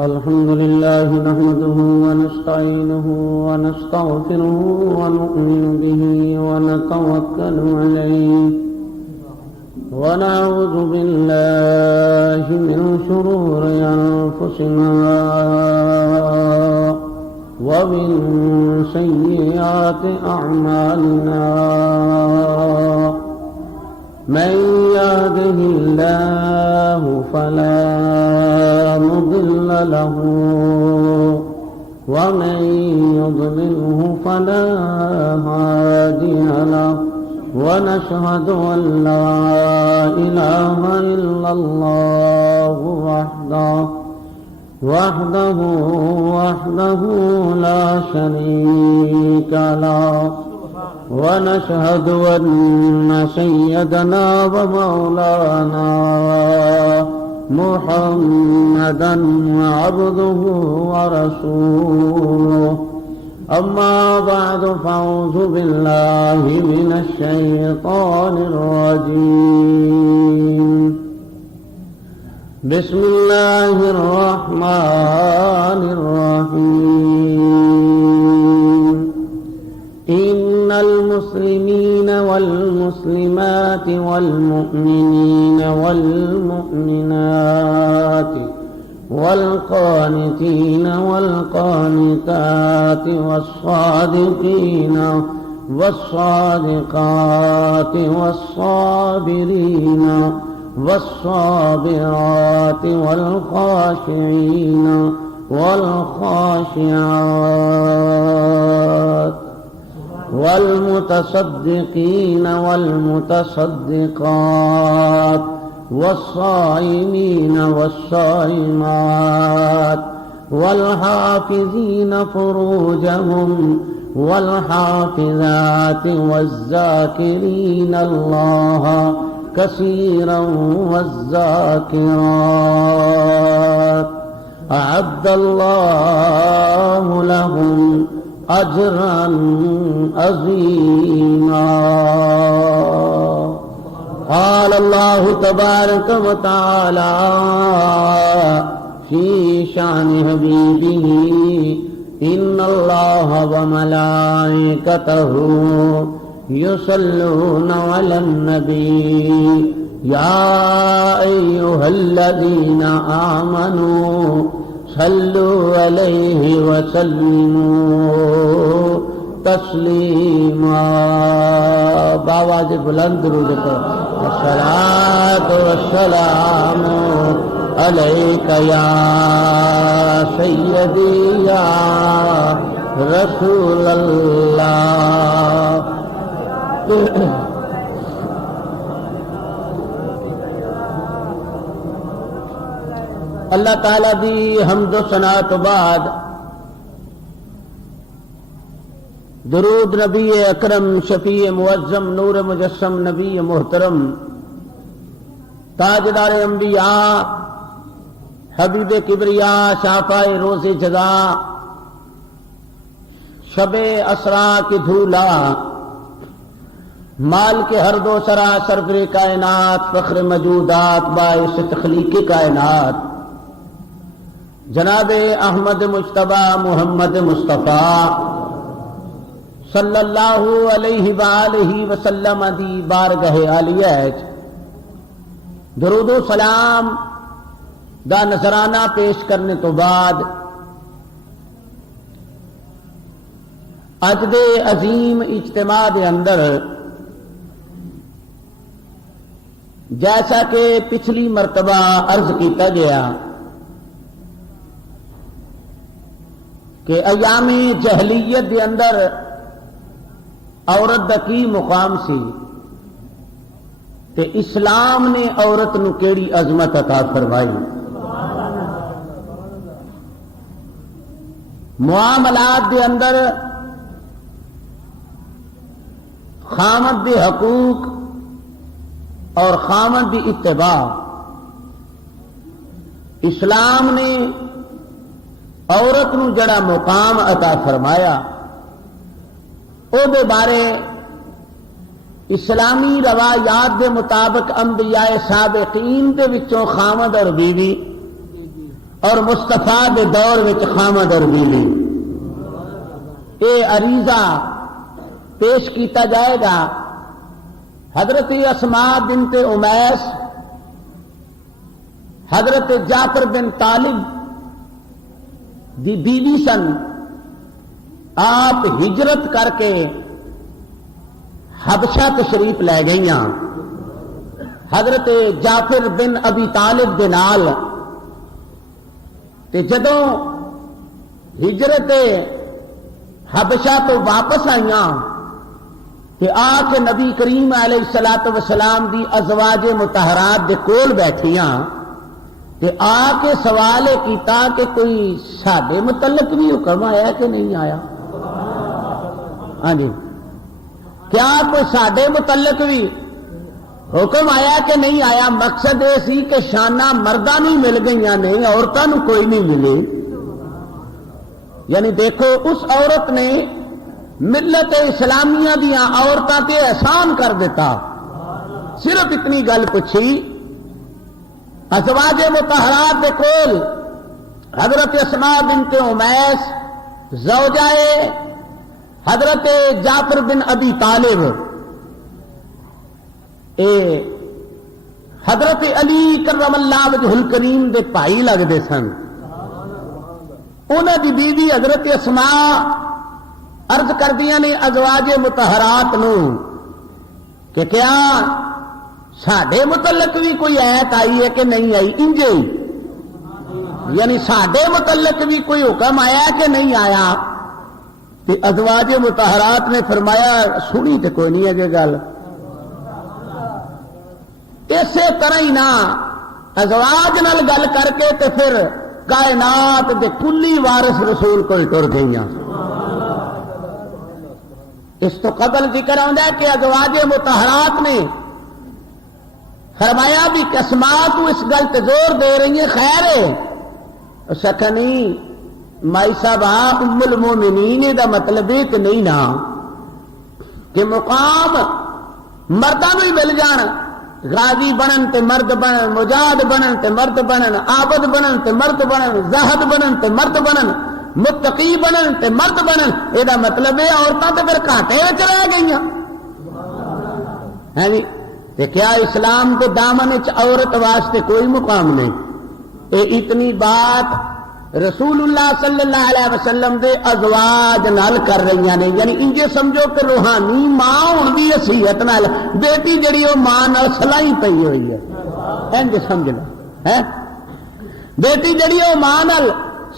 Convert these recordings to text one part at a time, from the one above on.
الحمد لله نحمده ونستعينه ونستغفره ونؤمن به ونتوكل عليه ونعوذ بالله من شرور أنفسنا ومن سيئات أعمالنا من يهده الله فلا مضل له ومن يضلله فلا هادي له ونشهد أن لا إله إلا الله وحده لا شريك له ونشهد أن سيدنا ومولانا محمدا عبده ورسوله أما بعد فأعوذ بالله من الشيطان الرجيم بسم الله الرحمن الرحيم إن المسلمين والمسلمات والمؤمنين والمؤمنات والقانتين والقانتات والصادقين والصادقات والصابرين والصابرات والخاشعين والخاشعات والمتصدقين والمتصدقات والصائمين والصائمات والحافظين فروجهم والحافظات والذاكرين الله كثيرا والذاكرات أعد الله لهم أجرا عظيما. قال الله تبارك وتعالى في شأن حبيبه إن الله وملائكته يصلون على النبي يا أيها الذين آمنوا صلوا عليه وسلموا تسلیما. باواز بلند درود پڑھو. الصلاۃ والسلام علیک یا سیدی یا رسول اللہ. اللہ تعالی دی حمد و ثنا تو بعد درود نبی اکرم شفیع معظم نور مجسم نبی محترم تاجدار انبیاء حبیب کبریا شافع روز جزا شب اسرا کی دھولا مال کے ہر دو سرا سرور کائنات فخر موجودات باعث تخلیق کائنات جناب احمد مجتبی محمد مصطفیٰ صلی اللہ علیہ وآلہ وسلم دی بارگاہ عالیہ درود و سلام دا نذرانہ پیش کرنے تو بعد اج دے عظیم اجتماع دے اندر جیسا کہ پچھلی مرتبہ عرض کیتا گیا کہ ایام جہلیت دے اندر عورت دا کی مقام سی تے اسلام نے عورت نو کیڑی عظمت عطا فرمائی. معاملات دے اندر خامد دے حقوق اور خامد دی اتباع اسلام نے عورت نو جڑا مقام عطا فرمایا او دے بارے اسلامی روایات دے مطابق انبیاء سابقین دے وچوں خامد اور بیوی اور مصطفیٰ دے دور وچ خامد اور بیوی. اے عریضہ پیش کیتا جائے گا. حضرت اسماء بنت امیس حضرت جعفر بن طالب دی بیوی سن. آپ ہجرت کر کے حبشہ تشریف لے گئیاں حضرت جعفر بن ابی طالب دے نال. تے جدوں ہجرت حبشہ تو واپس آئیاں کہ آ کے نبی کریم علیہ الصلوۃ والسلام دی ازواج مطہرات دے کول بیٹھیاں تے آ کے سوال کیتا کہ کوئی ساڈے متعلق بھی حکم آیا کہ نہیں آیا. ہاں جی کیا کوئی ساڈے متعلق بھی حکم آیا کہ نہیں آیا. مقصد یہ سی کہ شانہ مرداں نوں مل گئیاں نے عورتاں نوں کوئی نہیں ملے. یعنی دیکھو اس عورت نے ملت اسلامیہ دیاں عورتاں تے احسان کر دیتا. صرف اتنی گل پوچھی ازواج مطہرات دے کول حضرت اسماء بنت امیس زوجائے حضرت جعفر بن ابی طالب اے حضرت علی کرم اللہ وجہ الکریم دے بھائی لگتے سن. انہاں دی بیوی حضرت اسماء عرض کردیاں نے ازواج مطہرات نو کہ کیا ساڈے متعلق بھی کوئی آیت آئی ہے کہ نہیں آئی. انجے یعنی ساڈے متعلق بھی کوئی حکم آیا کہ نہیں آیا. تے ازواج مطہرات نے فرمایا سنی تے کوئی نہیں ہے گل. اسی طرح ہی نہ ازواج نال گل کر کے تے پھر کائنات دے کلی وارث رسول کو ٹر گئیاں. اس تو قبل ذکر آتا ہے کہ ازواج مطہرات نے فرمایا بھی اسماء تو اس گل تے زور دے رہی ہے خیر ہے سکنی مائی صاحب ام المومنین دا مطلب یہ کہ نہیں نا کہ مقام مردوں ہی مل جان. غازی بنن تے مرد بنن مجاہد بنن تے مرد بنن عابد بنن تے مرد بنن زاہد بنن تے مرد بنن متقی بنن تے مرد بنن. یہ مطلب ہے عورتیں تو پھر گھاٹے وچ رہ گئی ہیں جی. تے کیا اسلام کے دامن وچ عورت واسطے کوئی مقام نہیں. اے اتنی بات رسول اللہ صلی اللہ علیہ وسلم دے ازواج نال کر رہی نے. یعنی انجے سمجھو کہ روحانی ماں ہون دی حیثیت نال بیٹی جڑی وہ ماں نال سلائی پئی ہوئی ہے. انج سمجھ لو ہے بیٹی جڑی وہ ماں نال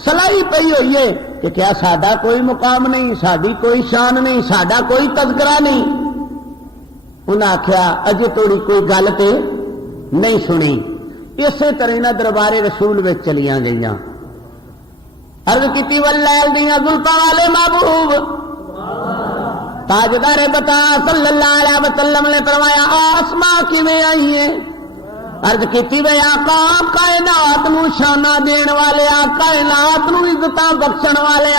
سلائی پئی ہوئی ہے کہ کیا ساڈا کوئی مقام نہیں, ساڈی کوئی شان نہیں, ساڈا کوئی تذکرہ نہیں. انہاں آخیا اجے توڑی کوئی گل تے نہیں سنی. اسی طرح نہ دربارے رسول وچ چلیاں گئیاں. عرض کیتی واللیل دیاں زلفاں والے محبوب تاجدار بتا صلی اللہ علیہ وسلم نے فرمایا آسماں کیویں آئی ہے. عرض کیتی وے آقا کائنات نو شانہ دین والے کائنات نو عزتاں بخشن والے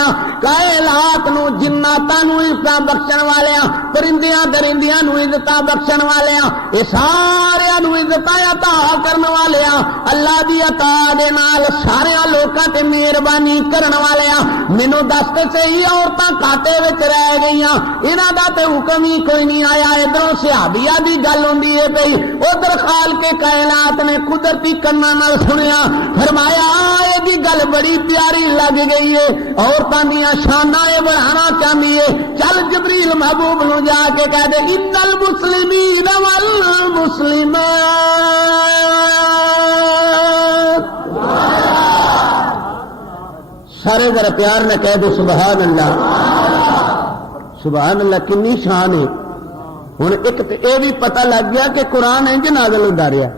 کائنات نو جناتاں نو عزتاں بخشن والے پرندیاں درندیاں نو عزتاں بخشن والے اے سارے نو عزتاں عطا کرن والے اللہ دی عطا دے نال سارے لوکاں تے مہربانی کرن والے. مینوں دس تے صحیح عورتاں کاٹے وچ رہ گئیاں انہاں دا تے حکم ہی کوئی نہیں آیا. ادھروں صحابیہ دی گل ہوندی ہے پئی ادھر خالق کائنات نے قدرتی کنا نال سنیا فرمایا یہ گل بڑی پیاری لگ گئی ہے عورتاں دیاں شاناں بڑھانا چاہیے. چل جبریل محبوب نو جا کے کہہ دے ان المسلمین والمسلمات سارے ذرا پیار میں کہہ دے سبحان اللہ. سبحان اللہ کنی شان ہے. ہوں ایک تو یہ بھی پتہ لگ گیا کہ قرآن انج نازل ہوندا رہیا.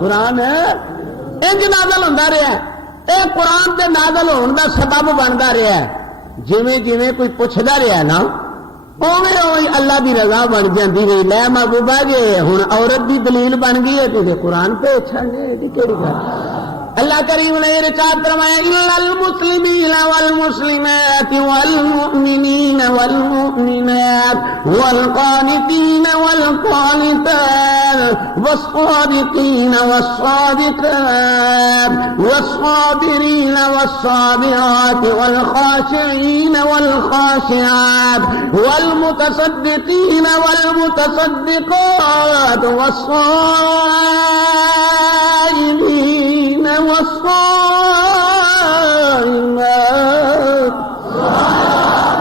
قرآن انج نازل ہوندا رہیا. اے قرآن دے نازل ہون دا سبب بندا رہیا ہے. جویں جویں کوئی پوچھدا رہیا نا اوویں اوویں اللہ دی رضا بن جاندی رہی. لے محبوبہ جی ہن عورت دی دلیل بن گئی ہے تے قرآن پہ چھڑ گئے. کیڑی گل اللہ کریم نے ارشاد فرمایا الا المسلمین والمسلمات والمؤمنین والمؤمنات والقانتین والقانتات والصادقین والصادقات والصابرین والصابرات والخاشعین والخاشعات والمتصدقین والمتصدقات والصائمین والصائمات.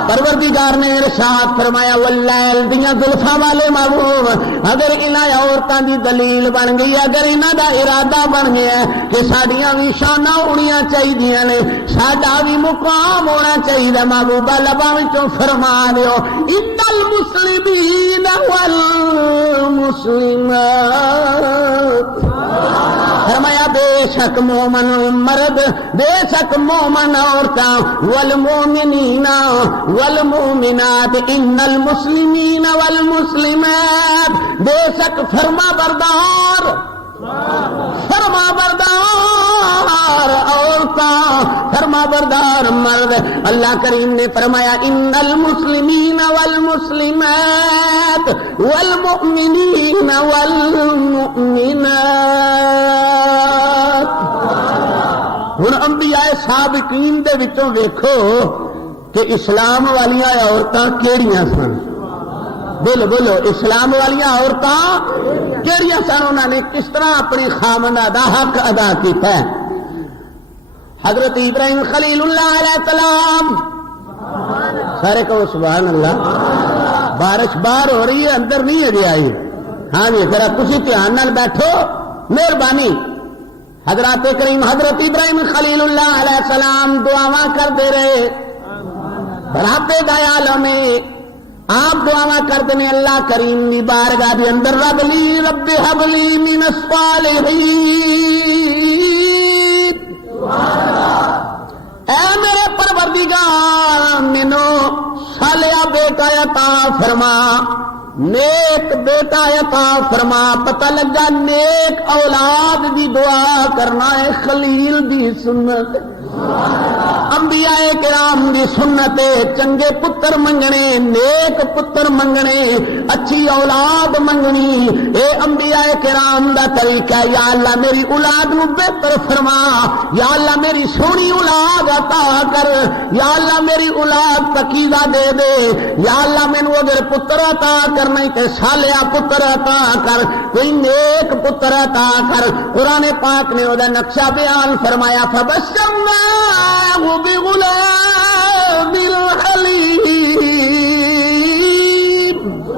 پروردگار نے ارشاد فرمایا واللیل دیاں زلفاں والے محبوب اگر انہاں عورتاں دی دلیل بن گئی اگر انہاں دا ارادہ بن گیا کہ ساڈیاں بھی شاناں ہونیاں چاہیدیاں نے ساڈا بھی مقام ہونا چاہیے محبوبہ لباں وچوں فرما دیو ان المسلمین والمسلمات. فرمایا بے شک مومن مرد بے شک مومن عورتاں والمومنین والمومنات ان المسلمین والمسلمات بے شک فرما بردار عورتاں فرما بردار مرد اللہ کریم نے فرمایا ان المسلمین والمسلمات والمؤمنین والمؤمنات. ہن انبیاء سابقین دے وچوں ویکھو کہ اسلام والیاں عورتاں کیڑیاں سن. بولو اسلام والیاں عورتاں کیڑیاں سن انہوں نے کس طرح اپنی خامندہ دا حق ادا کیتا ہے. حضرت ابراہیم خلیل اللہ علیہ السلام سارے کہو سبحان اللہ. بارش باہر ہو رہی ہے اندر نہیں ہے آئی. ہاں جی ذرا تسی دھیان نال بیٹھو مہربانی. حضرت کریم حضرت ابراہیم خلیل اللہ علیہ السلام دعاواں کرتے رہے رب دا عالم میں آپ دعاواں کرتے ہیں اللہ کریم دی بارگاہ دے اندر رب حب لی من الصالحین. اے میرے پروردگار مینوں صالح بیٹا عطا فرما نیک بیٹا عطا فرما. پتہ لگا نیک اولاد دی دعا کرنا ہے خلیل دی سنت انبیاء کرام دی سنت. چنگے پتر منگنے نیک پتر منگنے اچھی اولاد منگنی اے انبیاء کرام دا طریقہ. یا اللہ میری اولاد نو بہتر فرما یا اللہ میری سونی اولاد عطا کر یا اللہ میری اولاد پکیزہ دے دے یا اللہ مینوں اگر پتر عطا کرنا تے صالح پتر عطا کر کوئی نیک پتر عطا کر. قرآن پاک نے دا نقشہ بیان فرمایا فبشرناہ بغلام حلیم.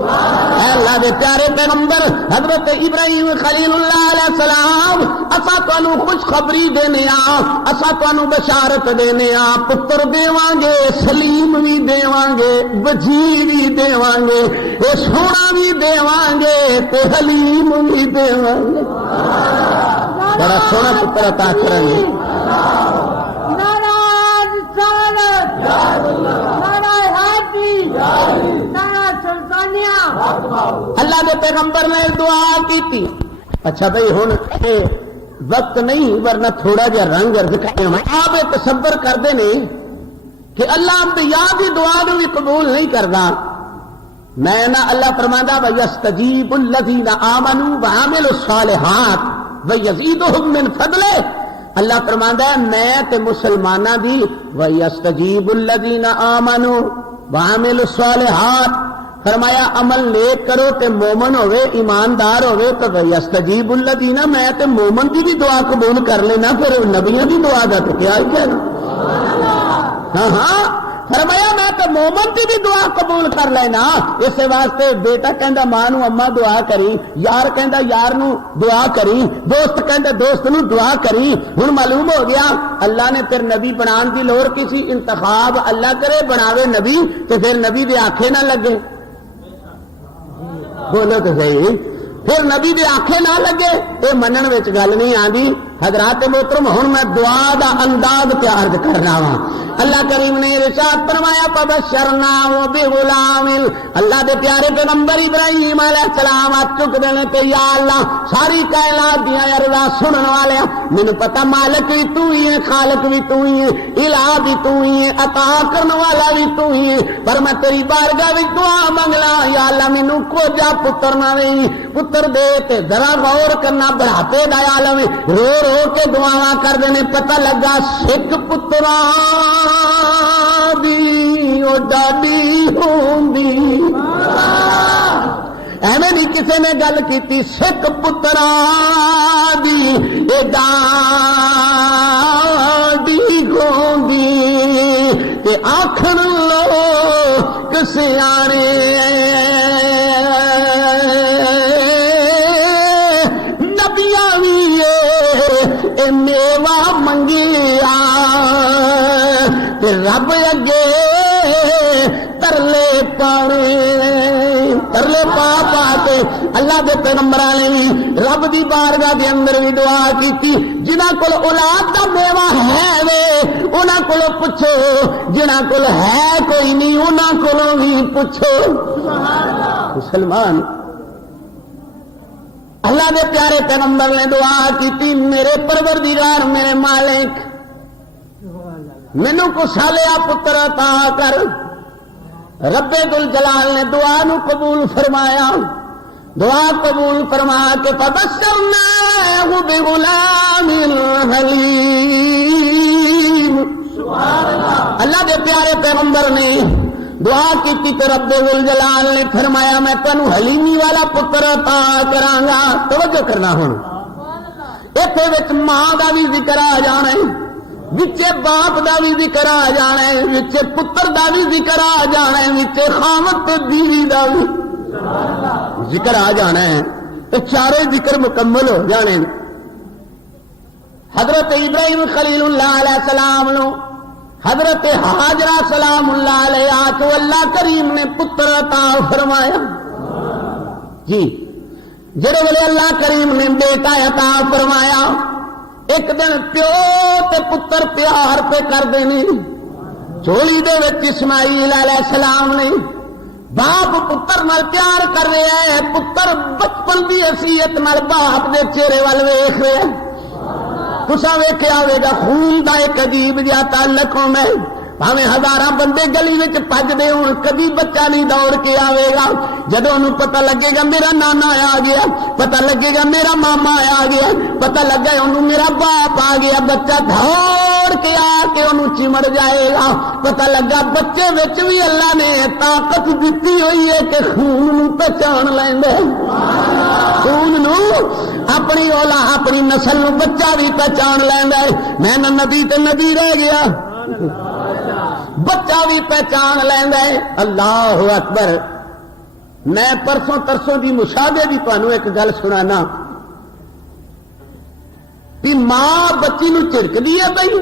اللہ دے پیارے پیغمبر حضرت ابراہیم خلیل اللہ علیہ السلام اسا تانوں خوشخبری دینے اسا تانوں بشارت دینے پتر دیواں گے سلیم بھی دیواں گے بجی بھی دیواں گے اے سونا بھی دیواں گے تے حلیم بھی دیواں گے. بڑا سونا پتر عطا کریں گے. اللہ کے پیغمبر نے دعا کی تھی. اچھا بھائی ہوں وقت نہیں ورنہ تھوڑا جا رنگ آپ تصور کرتے ہیں کہ اللہ انبیاء کی دعا کو بھی قبول نہیں کرتا. میں نہ اللہ فرماتا وَيَسْتَجِيبُ الَّذِينَ آمَنُوا وَعَمِلُوا الصَّالِحَاتِ وَيَزِيدُهُم مِّن فَضْلِهِ. اللہ فرماتا ہے میں تے مسلماناں دی وَيَسْتَجِيبُ الَّذِينَ آمَنُوا وَعَمِلُوا الصَّالِحَاتِ. فرمایا عمل نیک کرو تے مومن ہوئے ایماندار ہوئے تو یستجیب الذین میں تے مومن کی بھی دعا قبول کر لینا پھر نبیوں کی دعا دا تو کیا ہی کہنا. ہاں فرمایا میں تو مومن کی بھی دعا قبول کر لینا. اس واسطے بیٹا کہندا ماں نو اما دعا کری یار کہندا یار نو دعا کری دوست کہندا دوست نو دعا کری. ہن معلوم ہو گیا اللہ نے پھر نبی بنان دی لوڑ کسی انتخاب اللہ کرے بناوے نبی تو پھر نبی دے آنکھیں نہ لگے. بولو تو صحیح پھر نبی دے آنکھیں نہ لگے یہ منن وچ گل نہیں آندی. حضرات محترم ہن میں دعا دا انداز تیار کرنا وا. اللہ کریم نے ارشاد فرمایا فبشرناه بغلام. اللہ دے پیارے پیغمبر ابراہیم علیہ السلام چک دینے تے یا اللہ ساری کائنات دیاں عرضاں سنن والے مینوں پتہ مالک بھی تو ہی ہے, خالق بھی تو ہی ہے, الہ بھی تو ہی ہے, عطا کرن والا بھی تو ہی ہے, پر میں تیری بارگاہ وچ دعا منگلا یا اللہ مینوں کوجا پتر نہ نہیں پتر دے. تے ذرا غور کرنا بڑھاپے دا عالم رو رو کے دعاواں کر دینے. پتہ لگا سکھ پتراں دی او ڈاڈی ہوندی ایویں نہیں کسی نے گل کی. سکھ پتراں دی اے ڈاڈی ہوندی تے آکھن لوگ سیانے نبیاں وی اے میوا منگیا تے رب اگے ترلے پانے ترلے پا پا کے اللہ دے پیغمبراں نے بھی رب دی بارگاہ دے اندر بھی دعا کیتی. جنہاں کول اولاد دا میوہ ہے وے انہاں کولوں پوچھو, جنہاں کول ہے کوئی نہیں انہاں کولوں بھی پوچھو. مسلمان اللہ دے پیارے پیغمبر نے دعا کیتی میرے پروردگار میرے مالک مینوں کو سالیا پتر عطا کر. رب ذل جلال نے دعا نو قبول فرمایا. دعا قبول فرما کے فبشرناه بغلام حلیم. اللہ دے پیارے پیغمبر نے دعا کی تے رب ذل جلال نے فرمایا میں تینوں حلیمی والا پتر عطا کراں گا. توجہ کرنا ہن ایتھے وچ ماں دا بھی ذکر آ جانا ہے, وچے باپ دا بھی ذکر آ جانا ہے, وچے پتر دا بھی ذکر آ جانا ہے, وچے خامد تے بیوی دا بھی ذکر آ جانا ہے. تے چارے ذکر مکمل ہو جانے. حضرت ابراہیم خلیل اللہ علیہ السلام نو حضرت ہاجرہ سلام اللہ علیہ تو اللہ کریم نے پتر عطا فرمایا. جی جڑے ویلے اللہ کریم نے بیٹا عطا فرمایا ایک دن پیو تے پتر پیار پہ کر دینے. چولی دے وچ اسماعیل علیہ السلام نے باپ پتر نال پیار کر رہا ہے. پتر بچپن دی حیثیت نال باپ دے چہرے وال ویکھ رہا ہے. تساں ویکھیا ہوے گا خون دا ایک عجیب جہا تعلق ہوندا ہے. بھاویں ہزاراں بندے گلی وچ بھجدے ہون کبھی بچہ نہیں دوڑ کے آوے گا. جدوں انہوں پتہ لگے گا میرا نانا آ گیا, پتہ لگے گا میرا ماما آ گیا, پتہ لگا انہوں میرا باپ آ گیا, بچہ دوڑ کے آ کے انہوں چمڑ جائے گا. پتہ لگا بچے وچ بھی اللہ نے طاقت دتی ہوئی ہے کہ خون نوں پہچان لیندے. خون نوں اپنی اولا اپنی نسل نوں بچہ بھی پہچان لیندا ہے. میں نہ نبی تے نبی رہ گیا, بچہ بھی پہچان لینا ہے. اللہ اکبر. میں پرسوں ترسوں دی مشاہدے دی تانوں ایک گل سنانا کہ ماں بچی نو جھڑکدی ہے پئی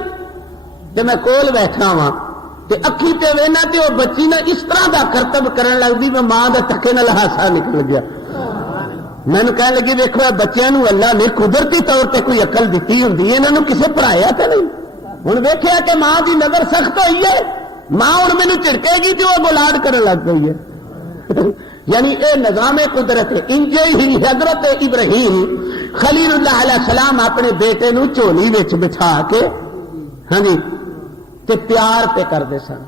تے میں کول بیٹھا وا تے اکھی تے وینا تے وہ بچی نے اس طرح دا کرتب کرن لگدی میں ماں دا ٹکے نال ہاسا نکل گیا. مینوں کہن لگی دیکھو بچیاں نو اللہ نے قدرتی طور تے کوئی عقل دتی ہوندی ہے, انہاں نو کسے پڑھایا تے نہیں. ہن ویکھیا کہ ماں دی نظر سخت ہوئی ہے, ماں ہوں مینو جھڑکے گی تو وہ گولاد کرنے لگ گئی ہے. یعنی اے نظام قدرت ہے. انجے ہی حضرت ابراہیم خلیل اللہ علیہ السلام اپنے بیٹے نو چولی وچ بچھا کے ہاں جی تے پیار پہ کرتے سن.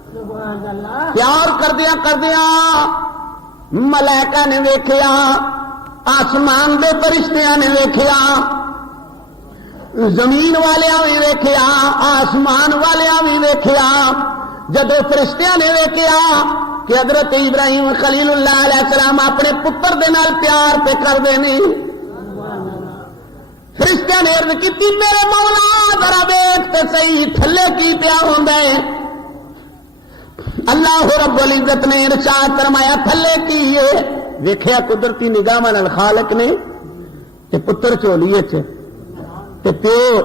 پیار کردیا کردیا ملائکہ نے ویکھیا, آسمان دے فرشتیاں نے ویکھیا, زمین والیاں بھی ویکھیا, آسمان والیاں بھی ویکھیا. جدو فرشتیاں نے ویکھیا کہ حضرت ابراہیم خلیل اللہ علیہ السلام اپنے پتر دے نال پیار پہ کرتے ہیں, فرشتیاں نے عرض کی میرے مولا ذرا ویکھ تے صحیح تھلے کی پیا ہوندا ہے. اللہ رب العزت نے ارشاد فرمایا تھلے کی ہے. ویکھیا قدرتی نگاہ نال خالق نے تے پتر چولی وچ تے پیو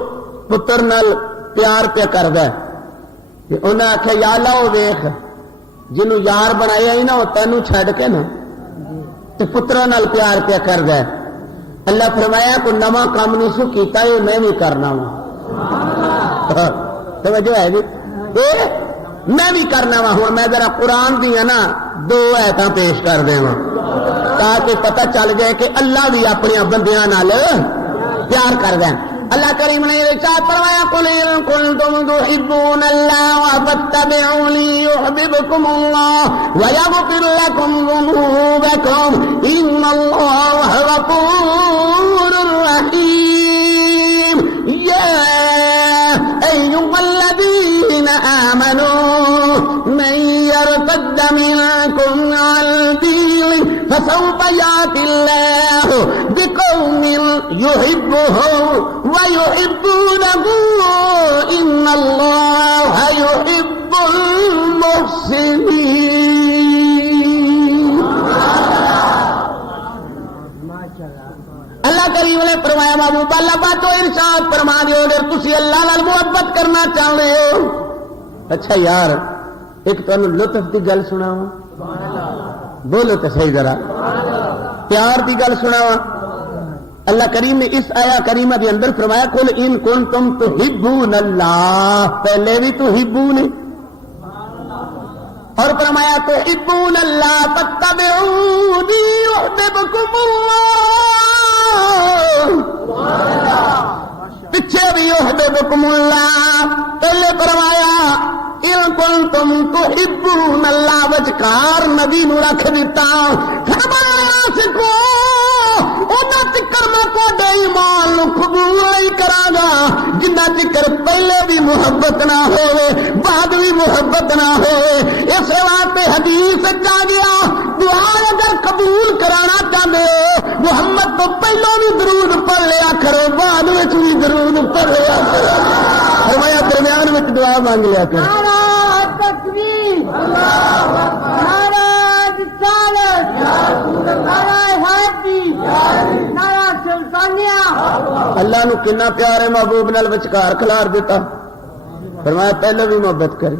پتر نال پیار پیا کردا ہے. انہیں آخیا یا اللہ وہ ویخ جنوں یار بنایا ہی نہ تینوں چھڈ کے نا تے پتراں نال پیار پیا کردا ہے. اللہ فرمایا کوئی نواں کام نہیں سو کیتا ہے میں بھی کرنا وا توجہ ہے جی میں بھی کرنا وا ہوں میں ذرا قرآن دیا نا 2 آیتاں پیش کر دے تاکہ پتہ چل جائے کہ اللہ بھی اپنے بندیاں نال پیار کر دیں اللہ کریم نے ارشاد فرمایا قل ان کنتم تحبون اللہ فاتبعونی یحببکم اللہ ویغفر لکم ذنوبکم ان اللہ غفور رحیم یا ایھا الذین آمنوا من یرتد منکم عن دینہ فسوف یأتی اللہ بقوم یحبهم وَيُحِبُّونَهُ إِنَّ اللَّهَ يُحِبُّ الْمُحْسِنِينَ اللہ کریم نے فرمایا محبوب اللہ باتوں ارشاد فرما دیو اگر تسی اللہ نال محبت کرنا چاہتے ہو اچھا یار ایک تمہیں لطف کی گل سناواں بولو تو صحیح ذرا پیار کی گل سناواں اللہ کریم نے اس آیا کریمہ کے اندر فرمایا قل ان کنتم تحبون اللہ پہلے بھی تحبون اور فرمایا تحبون اللہ فاتبعونی یحببکم اللہ پیچھے بھی یحببکم اللہ پہلے فرمایا ان کنتم تحبون اللہ وچکار نبی نو رکھ دیتا فرمایا سکو میں تے ایمان قبول نہیں کرا گا جنہ چکر پہلے بھی محبت نہ ہوئے بعد بھی محبت نہ ہوئے اس واسطے حدیث آ گیا دعا اگر قبول کرانا چاہتے ہو محمد تو پہلو بھی درود پڑھ لیا کرو بعد میں بھی درود پڑھ لیا کرو فرمایا درمیان میں دعا مانگ لیا کرو اللہ نو کنا پیار ہے محبوب نال وچکار کھلار دیتا فرمایا پہلے بھی محبت کرے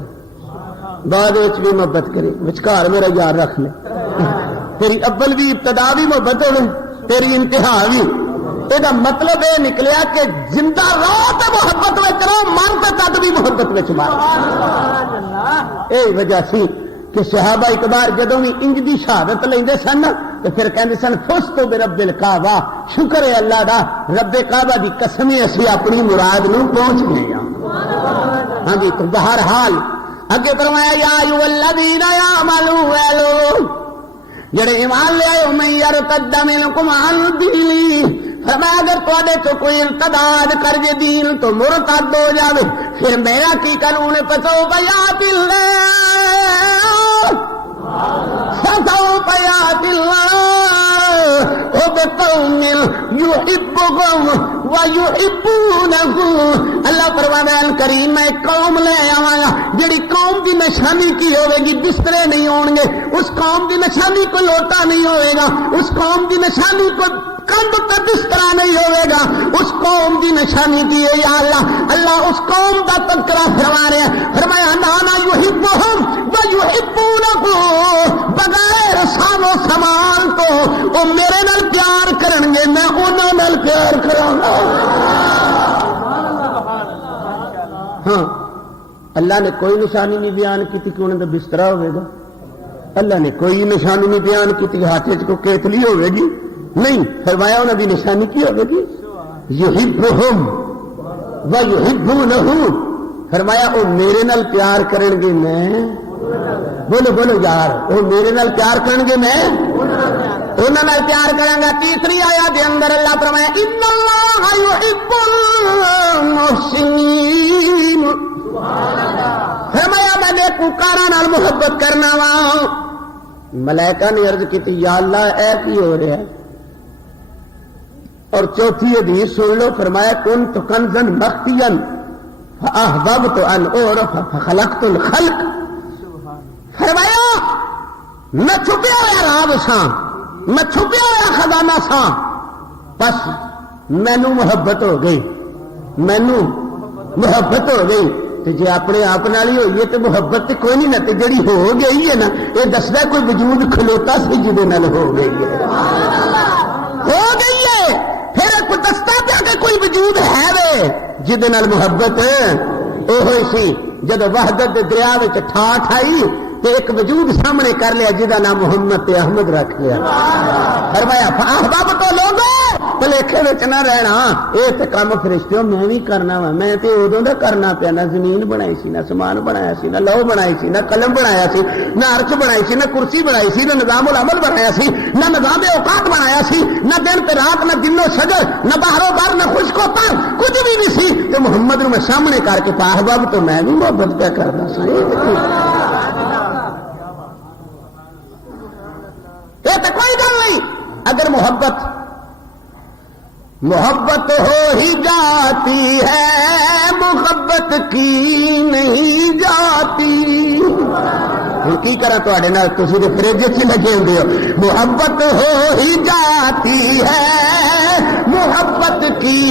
بعد بھی محبت کرے وچکار میرا یار رکھ لے تیری اول بھی ابتدا بھی محبت ہوے تیری انتہا بھی یہ مطلب یہ نکلیا کہ زندہ رہو تو محبت میں کرو من تو تد بھی محبت میں مارو یہ وجہ سی کہ صحابہ اقبال جدوں بھی انج دی شہادت لیندے سن تو پھر کہندے سن فزت برب الکعبہ شکر ہے اللہ دا رب کعبہ دی قسم اسی اپنی مراد نو پہنچ گئے ہاں ہاں جی تو بہرحال اگے فرمایا یا ایھا الذین آمنوا جڑے ایمان لے آئے من یرتد منکم عن دینہ فرمایا اگر تواڈے تو کوئی ارتداد کر دے دین تو مرتد ہو جاوے پھر میرا کی قانون فسوف یأتی بقوم یحبهم ویحبونہ اللہ فرماتا ہے کریم میں قوم لے آواں گا جڑی قوم دی نشانی کی ہوے گی بسترے نہیں ہون گے اس قوم دی نشانی کوئی لوٹا نہیں ہوئے گا اس قوم دی نشانی کوئی کندھ تے بسترا نہیں ہوئے گا اس قوم دی نشانی کی ہے یا اللہ اس قوم دا تذکرہ فرما رہے ہیں فرمایا انا یحبهم ویحبونہ بغیر ساز و سامان تو وہ میرے نال پیار کرن گے میں انہاں نال پیار کراں گا ہاں اللہ نے کوئی نشانی نہیں بیان کی کہ انہاں دا بسترا ہوئے گا اللہ نے کوئی نشانی نہیں بیان کی کہ ہاتھ وچ کوئی کیتلی ہوئے گی نہیں فرمایا انہوں نے نشانی کی ہوگی گی یحبہم ویحبونہ فرمایا وہ میرے نال پیار کرن گے میں بولو بولو یار وہ میرے نال پیار کرن گے میں انہوں نے پیار کریں گا تیسری آیات کے اندر اللہ فرمایا ان اللہ یحب المحسنین فرمایا میں نیکوکاراں نال محبت کرنا وا ملائکہ نے عرض کی یا اللہ اے کی ہو رہا ہے اور چوتھی حدیث سن لو فرمایا کنت کنزا مخفیا فاحببت ان اعرف فخلقت الخلق فرمایا میں چھپیا ہوا راز سا میں چھپیا ہوا خزانہ سا بس مینو محبت ہو گئی مینو محبت ہو گئی تو جی اپنے آپ نال ہی ہوئی ہے تو محبت تو کوئی نہیں نہ جڑی ہو گئی ہے نا یہ دسدا کوئی وجود کھلوتا سی جہد نال ہو گئی ہے ہو گئی ہے دستا پیا کہ کوئی وجود ہے وے جہدے نال محبت اوہی سی جدو وحدت دے دریا وچ ٹھاٹھ آئی تے ایک وجود سامنے کر لیا جہاں نام محمد تے احمد رکھ لیا. فرمایا احباب تو لوگو بھلیکھے وچ نہ رہنا اے تے کام فرشتیوں میں بھی کرنا وا. میں تے ادوں دا کرنا پیا نہ زمین بنائی سی نہ سمان بنایا سی نہ لوہ بنائی سی نہ قلم بنایا سی نہ عرش بنائی سی نہ کرسی بنائی سی نہ نظام العمل بنایا سی نہ نظام اوقات بنایا سی نہ دن تے رات نہ دن و شجر نہ باہر و بر نہ خشک و تر کچھ بھی نہیں سی. تے محمد نو میں سامنے کر کے احباب تو میں بھی محبت پہ کرنا سا. یہ تو کوئی گل نہیں. اگر محبت ہو ہی جاتی ہے محبت کی نہیں جاتی. ہوں کی کرا تے نال تسی تے فریج چ لگے ہوندے ہو. محبت ہو ہی جاتی ہے محبت کی.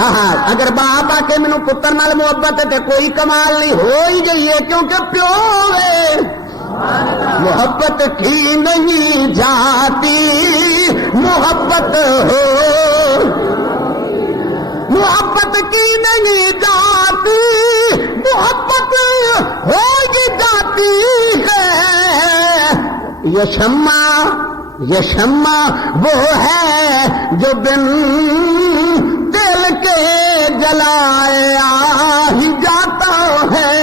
ہاں اگر باپ آ کے مینوں پتر نال محبت ہے تے کوئی کمال نہیں. ہو ہی گئی ہے کیونکہ پیو ہے. محبت کی نہیں جاتی محبت ہو. محبت کی نہیں جاتی محبت ہو ہی جاتی ہے. یہ شمع وہ ہے جو بن تیل کے جلائے آ ہی جاتا ہے.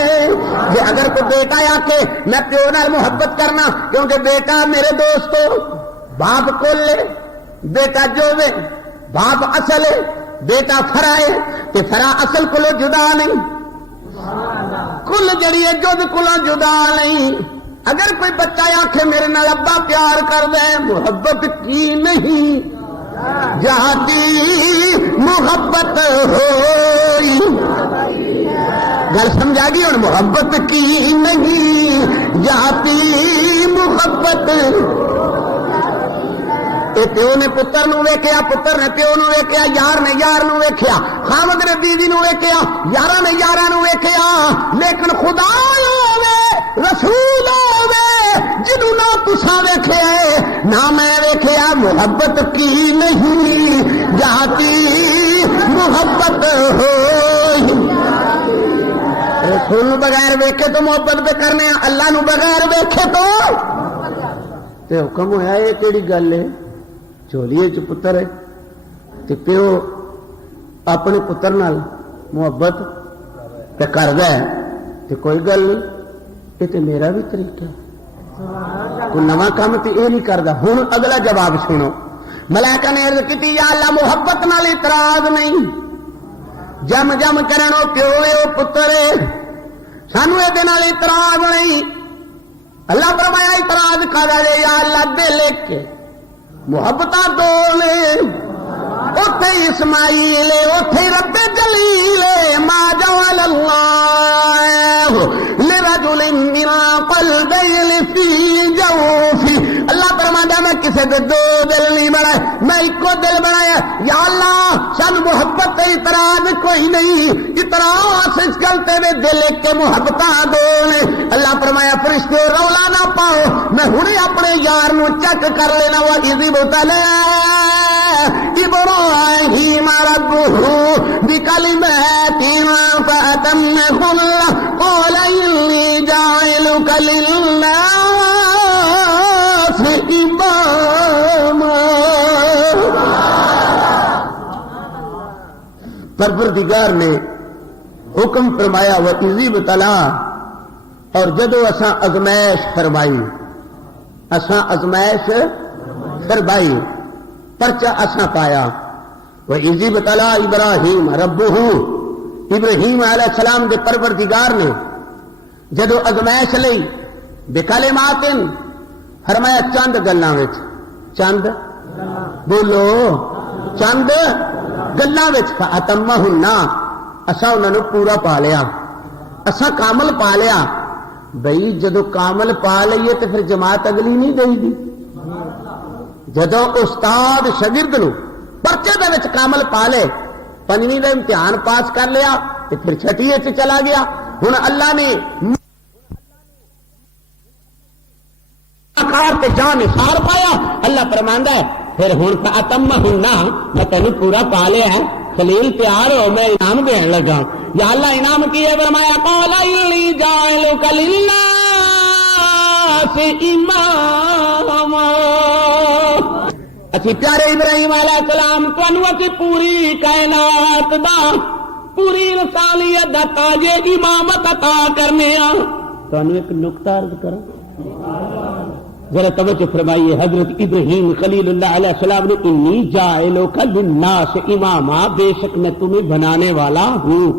کہ اگر کوئی بیٹا آ کے میں پیو نال محبت کرنا کیونکہ بیٹا میرے دوستو باپ کول لے بیٹا جو وے باپ اصل ہے بیٹا فرا ہے کہ فرا اصل کولو جدا نہیں کل جڑی ہے جد کولو جدا نہیں. اگر کوئی بچہ آکھے میرے نال ابا پیار کر دے محبت کی نہیں جاتی محبت ہوئی. گل سمجھا گی ہوں. محبت کی نہیں جاتی محبت. پیو نے پتر نو ویکھیا پتر نے پیو نو ویکھیا یار نے یار نو ویکھیا خاوند نے بیوی نو ویکھیا یاراں نے یاراں نو ویکھیا. لیکن خدا ہوے رسول ہوے جنوں نہ تساں ویکھیا نہ میں ویکھیا محبت کی نہیں جاتی محبت ہوئی. رسول بغیر ویکھے تو محبت پہ کرنے اللہ نو بغیر ویکھے تو حکم ہویا. یہ کیڑی گل ہے چولیے چ پتر ہے تے پیو اپنے پتر نال محبت پہ کردا ہے تے کوئی گل نہیں. یہ تے میرا بھی طریقہ ہے کوئی نواں کام تے یہ نہیں کردا. ہن اگلا جواب سنو. ملائکہ نے عرض کیتی یا اللہ محبت نال اعتراض نہیں جم جم کرنو پیو ہے وہ پتر ہے سانو یہ اعتراض نہیں. اللہ فرمایا اعتراض کرا دے یا اللہ دے لے کے محبت دو نے اتے اسماعیل اتے رب جلیل ما جعل اللہ لرجل من قلبین فی جوفی. اللہ فرماتا میں کسی دے دو دل نہیں بنائے میں ایک دل بنایا. یا اللہ سن محبت اعتراض کوئی نہیں. اعتراض اس گل تیرے دل کے محبت دو نے. اللہ فرمایا فرشتے رولا نہ پاؤ میں ہنے اپنے یار نو چیک کر لینا. وہ اذ ابتلى ابراہیم ربہ بکلمات فاتمہن قال انی جاعلک للناس اماما. پروردگار نے حکم فرمایا وہ اذ ابتلا. اور جدو اساں ازمائش فرمائی اساں ازمائش فرمائی پرچہ اساں پایا. وہ اذ ابتلا ابراہیم ربہ ابراہیم علیہ السلام دے پروردگار نے جدو ازمائش لئی بکلمات فرمایا چند گلاں وچ چند بولو چند گلاں وچ فاتمہن اساں انہاں نوں پورا پا لیا اساں کامل پا لیا. بھئی جدو کامل پا لئیے تو پھر جماعت اگلی نہیں دئی دی. جدو استاد شاگرد نو پرچے دے وچ کامل پا لے پنجویں دا امتحان پاس کر لیا تو پھر چھٹیے سے چلا گیا. ہن اللہ نے تے جان نثار پایا. اللہ فرماندا ہے پھر ہوں اتم ہوں میں تینوں پورا پا لیا ہے خلیل تیار ہو میں انعام دین لگا یا اللہ انعام کی ہے فرمایا قال انی جاعلک للناس اماما اسی پیارے ابراہیم علیہ السلام تانوں اسی پوری کائنات دا پوری انسانیت دا تاج امامت عطا کرنے آ تانوں ایک نقطہ عرض کروں ذرا توجہ فرمائیے حضرت ابراہیم خلیل اللہ علیہ السلام نے انی جاعلک للناس اماما بے شک میں تمہیں بنانے والا ہوں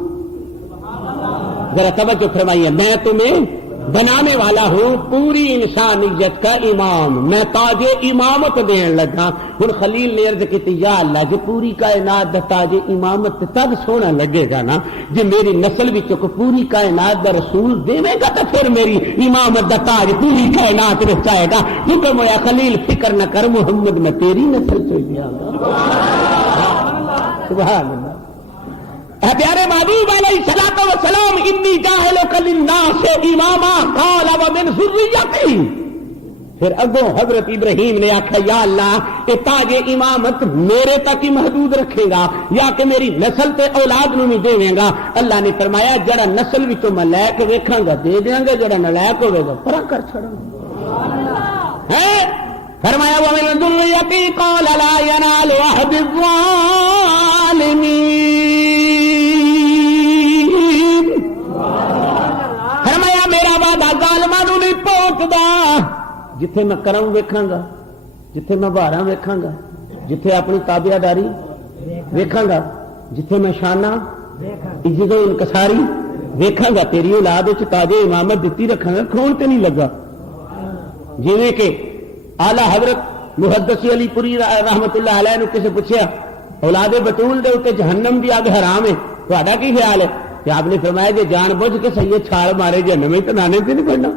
ذرا توجہ فرمائیے میں تمہیں بنانے والا ہوں پوری انسانیت کا امام میں تاج امامت دین لگا ہن خلیل نے عرض کی یا اللہ جی پوری کائنات دا تاج امامت تب سونا لگے گا نا جی میری نسل وچوں کو پوری کائنات دا رسول دیوے گا تو پھر میری امامت دا تاج پوری کائنات وچ آئے گا حکم ہویا خلیل فکر نہ کر محمد میں تیری نسل سے گیا سبحان اللہ اے پیارے محبوب علیہ الصلوۃ والسلام انی جاعلک للناس اماما قال ومن ذریتی پھر اگوں حضرت ابراہیم نے آکھا یا اللہ یہ تاج امامت میرے تک ہی محدود رکھے گا یا کہ میری نسل تے اولاد نو بھی دے گا اللہ نے فرمایا جڑا نسل وچوں میں لے کے ویکھاں گا دے دیاں گا جڑا نالائق ہوے گا پرا کر چھڑاں ہے فرمایا ومن ذریتی قال لا ینال عہد الظالمین فرمایا میرا وعدہ ظالماں نوں نہیں پہنچدا جتھے میں کرم ویکھاں گا جتھے میں بہاراں ویکھاں گا جتھے اپنی تابعہ داری ویکھاں گا جتھے میں شانہ عزت و انکساری ویکھاں گا تیری اولاد وچ تاج امامت دتی رکھاں گا کھون تے نہیں لگا جویں کہ اعلی حضرت محدث علی پوری رحمت اللہ علیہ نے کسے پوچھا اولاد بطول دے اوتے جہنم دی اگ حرام ہے تہاڈا کی خیال ہے کہ آپ نے فرمایا جے جان بوجھ کے سید چھال مارے جہنم میں تو نانے تے نہیں پڑنا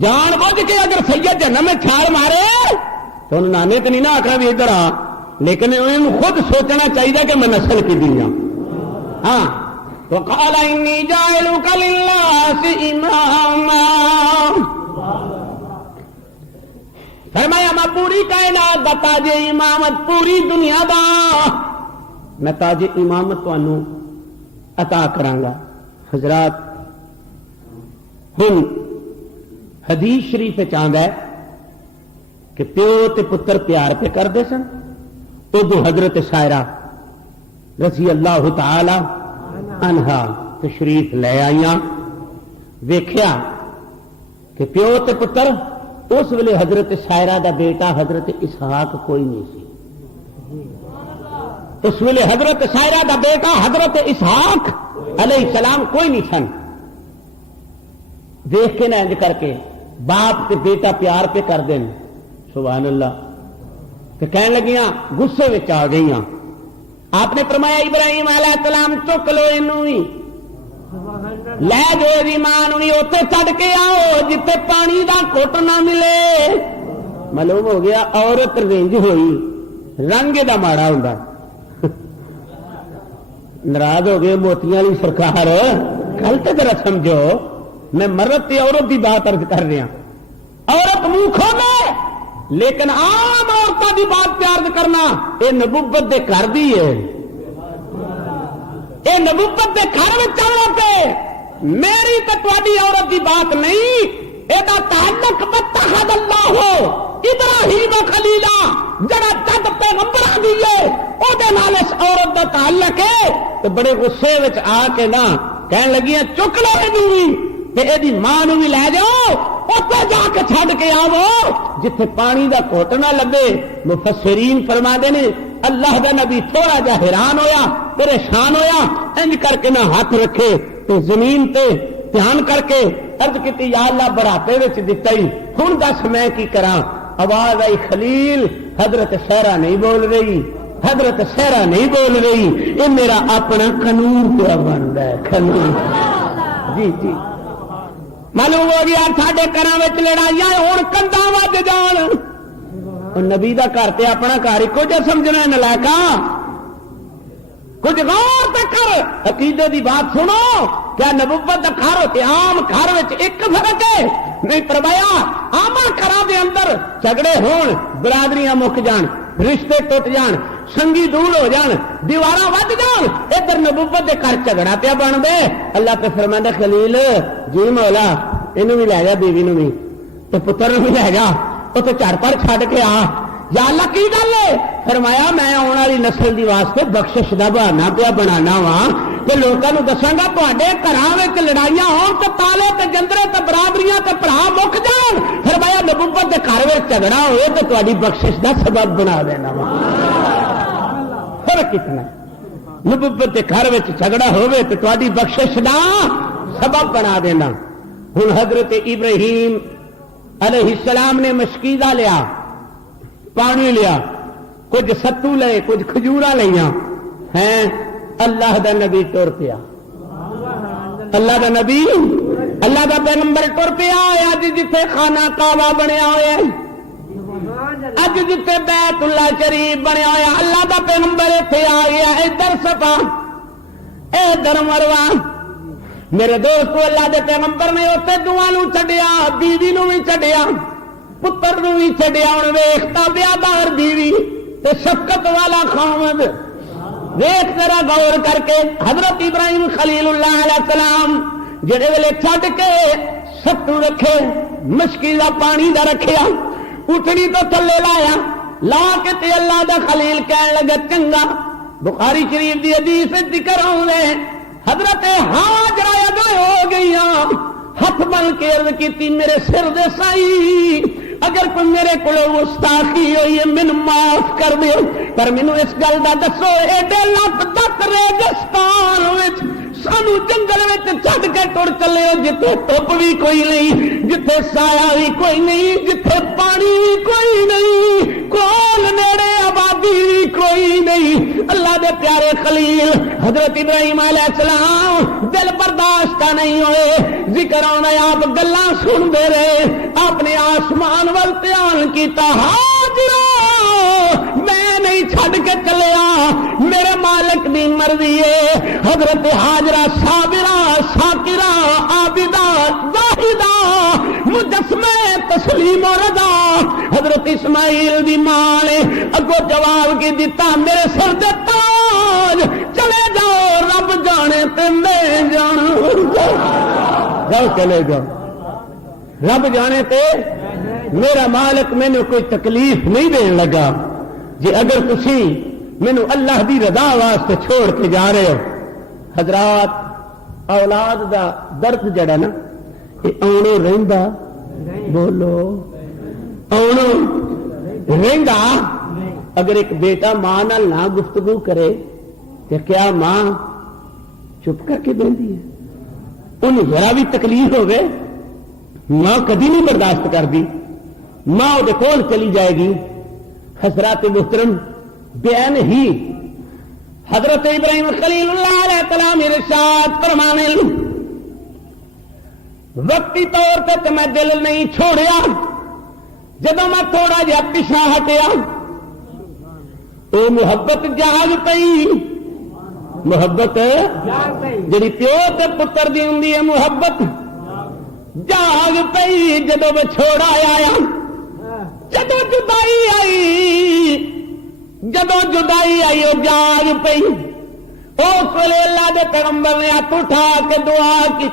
جان بوجھ کے اگر سید جہنم میں چھال مارے تو انہوں نانے تے نہیں نہ آکھنا بھی ادھر آ لیکن انہوں خود سوچنا چاہیے کہ میں نسل کی دنیا ہاں تو قال انی جاعلک للناس اماما فرمایا میں پوری کائنات دا تاج امامت پوری دنیا دا میں تاج امامت تانوں عطا کراں گا حضرات ہن حدیث شریف چاہتا ہے کہ پیو تے پتر پیار پہ کرتے سن ادو حضرت سائرہ رضی اللہ تعالی عنہا تشریف لے آئیاں ویکھیا کہ پیو تے پتر اس ویلے حضرت سائرہ دا بیٹا حضرت اسحاق کوئی نہیں سی اس ویلے حضرت سائرہ دا بیٹا حضرت اسحاق علیہ السلام کوئی نہیں سن دیکھ کے نہ انج کر کے باپ تے بیٹا پیار پہ کر دیں سبحان اللہ کہ کہنے لگیاں غصے وچ آ گئیاں آپ نے فرمایا ابراہیم علیہ السلام چک لو اینوں ہی لے جو دی ماں نوں بھی اوتھے چھڈ کے آؤ جتھے پانی دا گھٹ نہ ملے معلوم ہو گیا عورت رنج ہوئی رنگ دا ماڑا ہوندا ناراض ہو گئے موتیاں والی سرکار کل تے ذرا سمجھو میں مرد تے عورت دی بات عرض کر رہا عورت منہ کھولے لیکن عام عورتوں دی بات پہ عرض کرنا یہ نبوت دے گھر دی ہے یہ نبوت دے گھر میں چلنا پہ میری تو تہاڈی عورت دی بات نہیں یہ تعلق بتخذ اللہ ہو ابراہیم خلیلا جڑا جد پیغمبر دیے او دے نال اس عورت دا تعلق ہے تو بڑے غصے وچ آ کے نہ کہن لگیاں چک لو یہ ماں نو بھی لے جاؤ اتنے جا کے چھڈ کے آو جتھے پانی دا گھٹ نہ لگے مفسرین فرماندے نے اللہ دا نبی تھوڑا جا حیران ہویا پریشان ہویا انج کر کے نہ ہاتھ رکھے تے زمین تے دھیان کر کے عرض کیتی یا اللہ بڑھاپے وچ دتا ہی ہن دس میں کی کراں آواز آئی خلیل حضرت سہرا نہیں بول رہی حضرت سہرا نہیں بول رہی یہ میرا اپنا قانون پہ بن رہا ہے قانون جی جی معلوم ہو گیا ساڈے گھراں وچ لڑائیاں ہن کندا وج جان نبی دا گھر تے اپنا گھر ایکو جا سمجھنا نالائکا کچھ غور تے کر عقیدے دی بات سنو کیا نبوت دا گھر تے عام گھر وچ ایک فرق ہے؟ نہیں فرمایا عام گھراں دے اندر جھگڑے ہون، برادریاں مک جان، رشتے ٹوٹ جان، سنگی دور ہو جان، دیواراں ود جان، ادھر نبوت دے گھر جھگڑا پیا بن دے۔ اللہ تے فرماندا خلیل جی مولا اینوں بھی لے جا، بیوی نوں بھی تے پتر نوں بھی لے جا، او تے چڑ پڑ چھڈ کے آ۔ یا اللہ کی گل ہے؟ فرمایا میں آنے والی نسل دی واسطے بخشش دا بہانا پیا بنانا وا تے لوکاں نوں دساں گا تواڈے گھراں وچ لڑائیاں ہون تے تالے تے جندرے تے برادریاں تے بھرا مک جان، فرمایا نبوت دے گھر وچ جھگڑا ہوئے تے تہاڈی بخشش دا سبب بنا دینا وا۔ فرق کتنا نبوت دے گھر وچ جھگڑا ہوئے تے تہاڈی بخشش دا سبب بنا دینا۔ ہن حضرت ابراہیم علیہ السلام نے مشکیزہ لیا، پانی لیا، کچھ ستو لے، کچھ کھجورا لیاں ہیں، اللہ دا نبی ٹر پیا، اللہ دا نبی، اللہ دا پیغمبر ٹر پیا۔ اج جتھے خانہ کعبہ بنیا ہوا ہے، اج جتھے بیت اللہ شریف بنیا ہوا، اللہ دا پیغمبر اتنے آ گیا، ادھر صفا ادھر مروہ۔ میرے دوستو اللہ دے پیغمبر نے اتنے دعا نو چھڈیا، بیوی نو بھی چھڈیا، پتر نو بھی چھڈیا۔ ہن ویکھ تابعدار بیوی تے شفقت والا خامد، ویکھ ذرا غور کر کے حضرت ابراہیم خلیل اللہ علیہ السلام جڑے ویلے چھڈ کے ستو رکھے، مشکیزہ پانی دا رکھیا، اٹھنی تو تھلے لایا، لا کے تے اللہ دا خلیل کہن لگا چنگا۔ بخاری شریف دی حدیث ذکر ہوندے حضرت ہاجرہ ادا ہو گئیاں، ہاتھ بن کے عرض کی میرے سر دے سائی اگر کوئی میرے کو گستاخی ہوئی ہے مینوں معاف کر دیو، پر مینوں اس گل دا دسو ایڈے لکھ دت ریگستان وچ سانو جنگل وچ چھڈ کے ٹر چلے ہو، جتھے دھوپ بھی کوئی نہیں، جتھے سایہ بھی کوئی نہیں، جتھے پانی بھی کوئی نہیں، کول نیڑے آبادی بھی کوئی نہیں۔ اللہ دے پیارے خلیل حضرت ابراہیم علیہ السلام دل برداشت نہیں ہوئے، ذکر آنا آپ گلاں سنتے رہے، آپ نے آسمان وال دھیان کیتا، ہاجرہ میں نہیں چھڈ کے چلیا، میرے مالک دی مرضی ہے۔ حضرت ہاجرہ صابرہ شاکرہ عابدہ زاہدہ مجسمہ تسلیم و رضا حضرت اسماعیل دی ماں نے اگو جواب کی دیتا، میرے سر دے تاج چلے جاؤ، رب جانے تے میں جانا، جاؤ چلے جاؤ، رب جانے تے میرا مالک مینوں کوئی تکلیف نہیں دین لگا۔ جی اگر تسی مینوں اللہ دی رضا واسطے چھوڑ کے جا رہے ہو، حضرات اولاد دا درد جڑا نا یہ آنو رہندا، بولو آنو رہندا۔ اگر ایک بیٹا ماں نال نہ گفتگو کرے تو کیا ماں چپ کر کے دیندی ہے؟ انہیں ذرا بھی تکلیف ہوئے ماں کبھی نہیں برداشت کرتی، ماں وہ کول چلی جائے گی۔ حضرات محترم بیان ہی حضرت ابراہیم خلیل اللہ علیہ السلام ارشاد فرمانے، وقتی طور پہ تو میں دل نہیں چھوڑیا، جب میں تھوڑا جہا پیچھا ہٹیا تو محبت جاگ پئی، محبت جڑی پیو تے پتر دی ہوندی ہے محبت جاگ پئی۔ جدو وچھوڑا آیا، جدو جدائی آئی، جدو جدائی آئی وہ جاگ پئی۔ اس ویلے اللہ دے پیغمبر نے ہاتھ اٹھا کے دعا کی،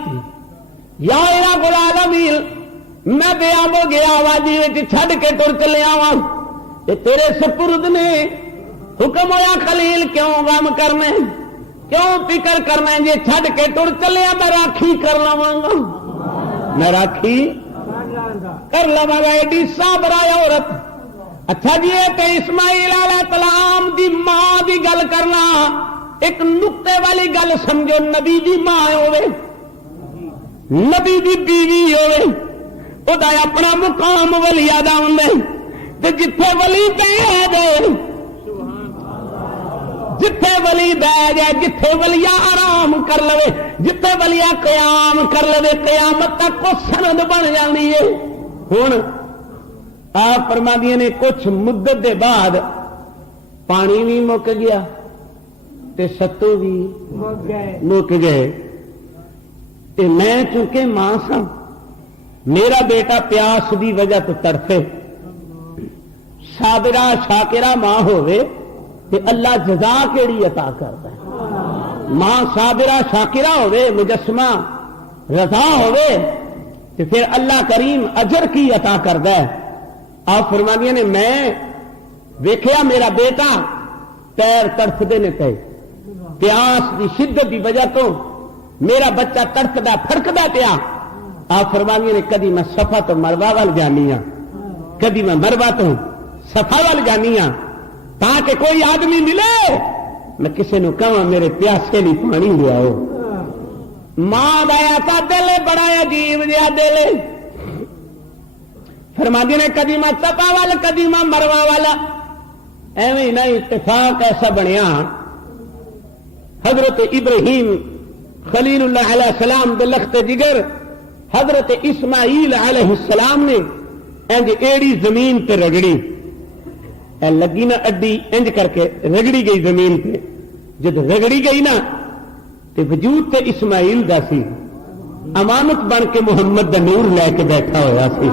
یا رب العالمین میں بے آب ہو گیا، وادی وچ چھڈ کے ٹر چلیا وا، یہ تیرے سپرد نے حکم ہویا خلیل کیوں غم کرنے، کیوں فکر کرنا، جی چھڈ کے ٹر چلیا میں راکھی کر لواں گا، میں راکھی کر لواں گا۔ ایڈی صابرہ عورت۔ اچھا جی تے اسماعیل علیہ السلام دی ماں دی گل کرنا، ایک نقطے والی گل سمجھو، نبی دی ماں ہوے، نبی دی بیوی ہوے، او دا اپنا مقام ولیہ دا ہوندا ہے، تے جتھے ولی بیٹھ جائے، جتھے ولی بیٹھ جائے، جتھے ولیہ آرام کر لوے، جتھے ولیہ قیام کر لوے، قیامت تک کو سند بن جانی ہے۔ ہن آپ فرماندیاں نے کچھ مدت دے بعد پانی بھی مک گیا تے ستو بھی مک گئے۔ تے میں چونکہ ماں سا میرا بیٹا پیاس دی وجہ تو تڑفے صابرہ شاکرہ ماں ہوئے تے اللہ جزا کیڑی عطا کرتا ہے ماں صابرہ شاکرہ ہوئے مجسمہ رضا ہوئے تے پھر اللہ کریم اجر کی عطا کرتا ہے آپ فرماندیاں نے میں ویکھیا میرا بیٹا پیر تڑفدے نے پے پیاس دی شدت دی وجہ تو میرا بچہ تڑفدا پھڑکدا پیا آپ فرماندیاں نے کدی میں صفا تو مروا وال جانی ہاں کدی میں مروا تو صفا وال جانی ہاں تاکہ کوئی آدمی ملے میں کسی نو کہاں میرے پیاسے لی پانی لیاؤ ماں دا ایسا دل بڑا عجیب جہا دل فرماندی نے کدی میں صفا وال کدی میں مروا والا ایویں نہ اتفاق ایسا بنیا حضرت ابراہیم خلیل اللہ علیہ السلام دے لخت جگر حضرت اسماعیل علیہ السلام نے انج ایڑی زمین تے رگڑی اے لگی نا اڈی انج کر کے رگڑی گئی زمین تے جب رگڑی گئی نا تے وجود تے اسماعیل دا سی امانت بن کے محمد دا نور لے کے بیٹھا ہوا سی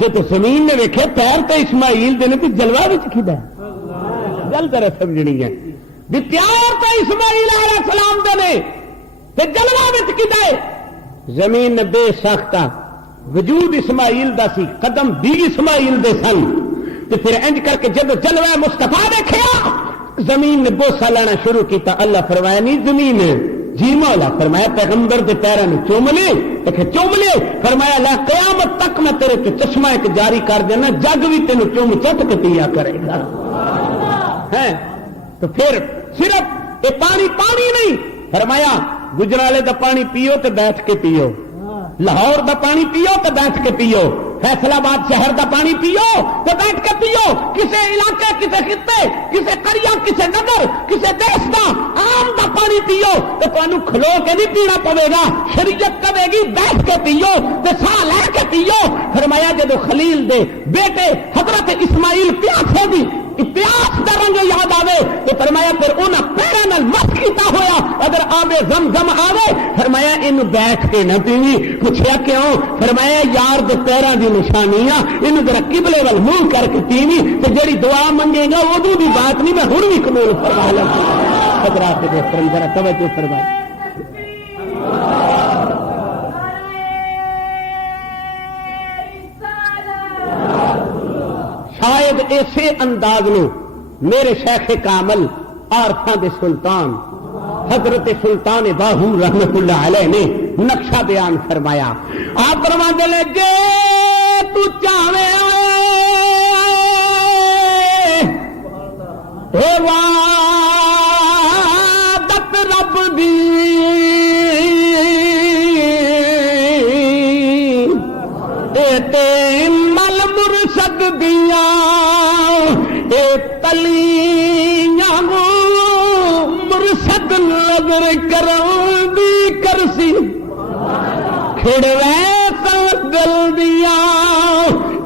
جب زمین نے ویکھے پیر تے اسماعیل دے نے تے جلوہ وچ کھدا گل ذرا سمجھنی ہے بھی پیار تے اسماعیل علیہ السلام دے نے تے جلوہ وچ کھدا زمین نے بے ساختہ وجود اسماعیل دا سی قدم بھی اسماعیل دے سن تے پھر انج کر کے جب جلوہ مصطفیٰ دیکھیا زمین نے بوسا لینا شروع کیتا اللہ فرمایا نہیں زمین جی مولا فرمایا پیغمبر دے پیراں نوں چوم لے فرمایا لا قیامت تک میں تیرے تے چشمہ ایک جاری کر دینا جگ بھی تینوں چوم چٹ کے پیا کرے گا ہے تو پھر صرف یہ پانی نہیں فرمایا گجرالے دا پانی پیو تے بیٹھ کے پیو لاہور دا پانی پیو تے بیٹھ کے پیو فیصل آباد شہر دا پانی پیو تو بیٹھ کے پیو کسی علاقے کسی خطے کسی قریہ کسی نگر کسی دیش دا عام دا پانی پیو تو تمہیں کھلو کے نہیں پینا پڑے گا شریعت کہے گی بیٹھ کے پیو تو سا لے کے پیو فرمایا جدو خلیل دے بیٹے حضرت اسماعیل پیاس ہوگی پیاس دا رنگ یاد آوے تو فرمایا پھر انہاں پیراں نال مس کیتا ہویا اگر آبے زمزم آوے فرمایا ان بیٹھ کے نہ پیوی پوچھیا کیوں فرمایا یار دے پیراں دی نشانیاں ان ذرا قبلے وال منہ کر کے پیوی تے جڑی دعا منگے گا اودوں دی بات نہیں میں ہن بھی قبول فرما لوں حضرات دے فرم ذرا توجہ فرمائے شاید ایسے انداز میں میرے شیخ کامل عارفاں دے سلطان حضرت سلطان باہو رحمت اللہ علیہ نے نقشہ بیان فرمایا آپ فرماتے لے جے تو چاہے اے وعدت رب دی تے مل مرشد دیا اے تلیاں مرشد نظر کروں دی کرسی کھڑوے سا دل دیا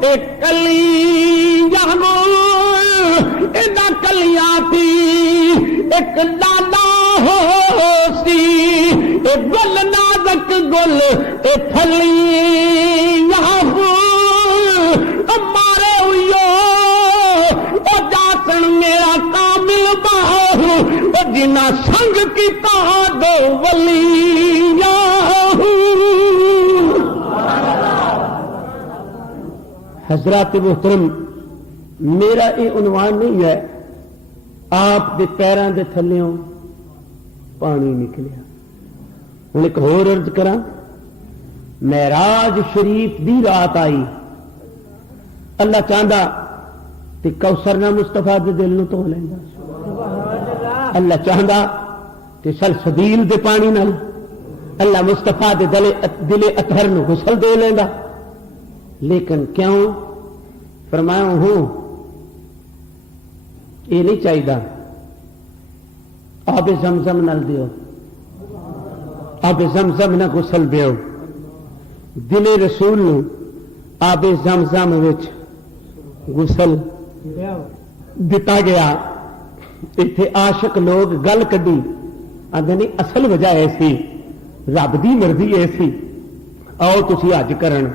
اے کلیاں ادا کلیاں تھی ایک لالا ہو سی اے گل نازک گل اے پھلیاں مارے جاسن میرا کامل باہو جنا سنگ کی دو ولیاں حضرات محترم میرا یہ عنوان نہیں ہے آپ دے پیراں دے تھلیوں پانی نکلیا ہوں ایک ہور عرض کراں معراج شریف دی رات آئی اللہ چاہتا تے کوثر نہ مصطفیٰ دے دل نو تو لیندا اللہ چاہتا تے سلسبیل دے پانی نال اللہ مصطفیٰ دے دل اطہر نو غسل دے لیندا لیکن کیوں فرمایا ہوں یہ نہیں چاہیے آب زمزم نال دیو آب زمزم نہ غسل دیو دل رسول نو آب زمزم وچ غسل دتا گیا اتنے عاشق لوگ گل کڈی آدھے نہیں اصل وجہ ایسی رب دی مرضی ایسی آؤ تسی حج کرن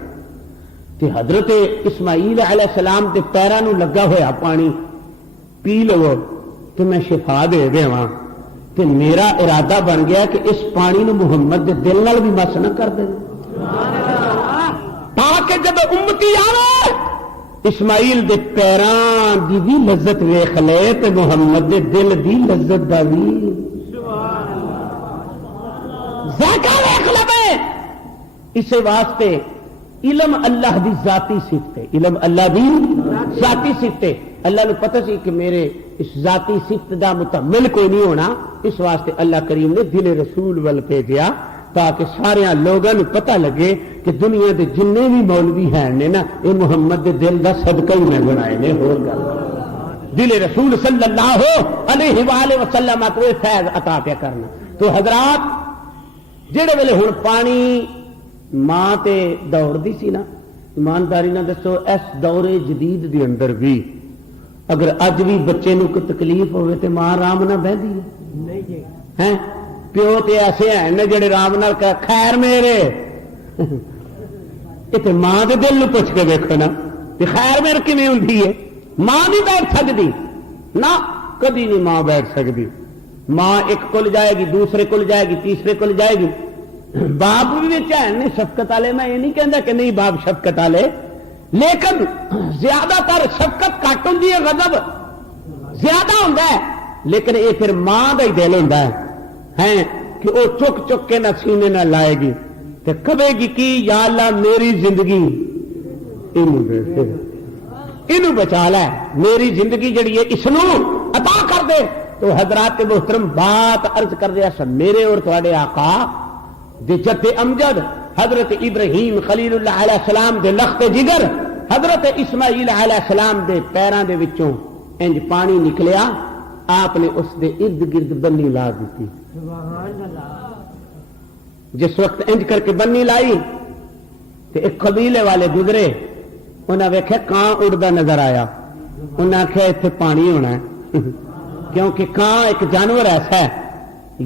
تے حضرت اسماعیل علیہ السلام دے پیراں نوں لگا ہویا پانی پی لو تو میں شفا دے دیواں تے میرا ارادہ بن گیا کہ اس پانی نو محمد دے دل نال بھی مس نہ کر دے تاکہ جب امتی آوے اسماعیل دے پیراں دی بھی لذت ویکھ لے تے محمد دے دل دی لذت دا بھی ذائقہ ویکھ لے۔ اسے واسطے علم اللہ دی ذاتی صفت ہے، علم اللہ دی ذاتی صفت ہے۔ اللہ نے پتہ سی کہ میرے اس ذاتی صفت دا متمل کوئی نہیں ہونا، اس واسطے اللہ کریم نے دل رسول ول بھیجا تاکہ سارے لوگوں کو پتہ لگے کہ دنیا دے جننے بھی مولوی ہیں نے نا یہ محمد دے دل دا صدقہ ہی میں بنائے نے، ہور گل دل رسول صلی اللہ علیہ وآلہ وسلم کو فیض عطا پیا کرنا۔ تو حضرات جڑے ویلے ہن پانی ماں تے دور دی سی نا، ایمانداری نہ دسو اس دور جدید دے اندر بھی اگر اج بھی بچے نو کوئی تکلیف ہوئے تے ماں آرام نہ بہندی ہے، پیو تے ایسے ہیں جڑے آرام نال کہ خیر میرے تے ماں دے دل نو پوچھ کے دیکھو نا تے خیر میرے کیویں ہوندی ہے؟ ماں نہیں بیٹھ سکتی نہ، کبھی نہیں ماں بیٹھ سکتی۔ ماں ایک کول جائے گی، دوسرے کول جائے گی، تیسرے کول جائے گی۔ باپ بھی نہیں شفقت والے، میں یہ نہیں کہتا کہ نہیں باپ شفقت والے، لیکن زیادہ تر شفقت گھٹ ہوندی ہے، غضب زیادہ ہوندا ہے، لیکن یہ پھر ماں کا ہی دل ہوندا ہے کہ وہ چک چک کے نہ سینے نہ لائے گی تو کہے گی کہ یا اللہ میری زندگی اینو بچا لے، میری زندگی جڑی ہے اس نو عطا کر دے۔ تو حضرات محترم بات عرض کر دیا سن، میرے اور تھوڑے آقا دے جد امجد حضرت ابراہیم خلیل اللہ علیہ السلام دے لخت جگر حضرت اسماعیل علیہ السلام دے پیراں دے وچوں انج پانی نکلیا، آپ نے اس دے ارد گرد بنی لا دیتی۔ جس وقت انج کر کے بنی لائی تو ایک قبیلے والے گزرے، انہاں ویکھیا کاں اڑدا نظر آیا، انہاں آکھیا ایتھے پانی ہونا ہے کیونکہ کاں ایک جانور ایسا ہے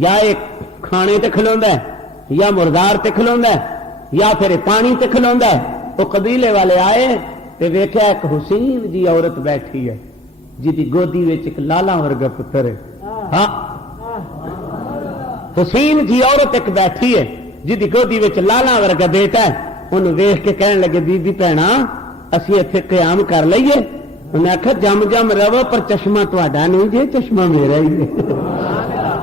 یا ایک کھانے تے کھلوندا ہے یا مردار تے کھلوندا ہے یا پھر پانی تے کھلوندا ہے۔ وہ قبیلے والے آئے تے ویکھیا ایک حسین جی عورت بیٹھی ہے جی گودی وچ ایک لالا ورگا پتر ہے، ہاں حسین جی عورت ایک بیٹھی ہے جی گودی وچ لالا ورگا بیٹا ہے۔ انہوں ویکھ کے کہن لگے بی بی بھینا اسی ایتھے قیام کر لئیے؟ انہیں آخیا جم جم رہو پر چشمہ تہاڈا نہیں جی، چشمہ میرا ہی ہے۔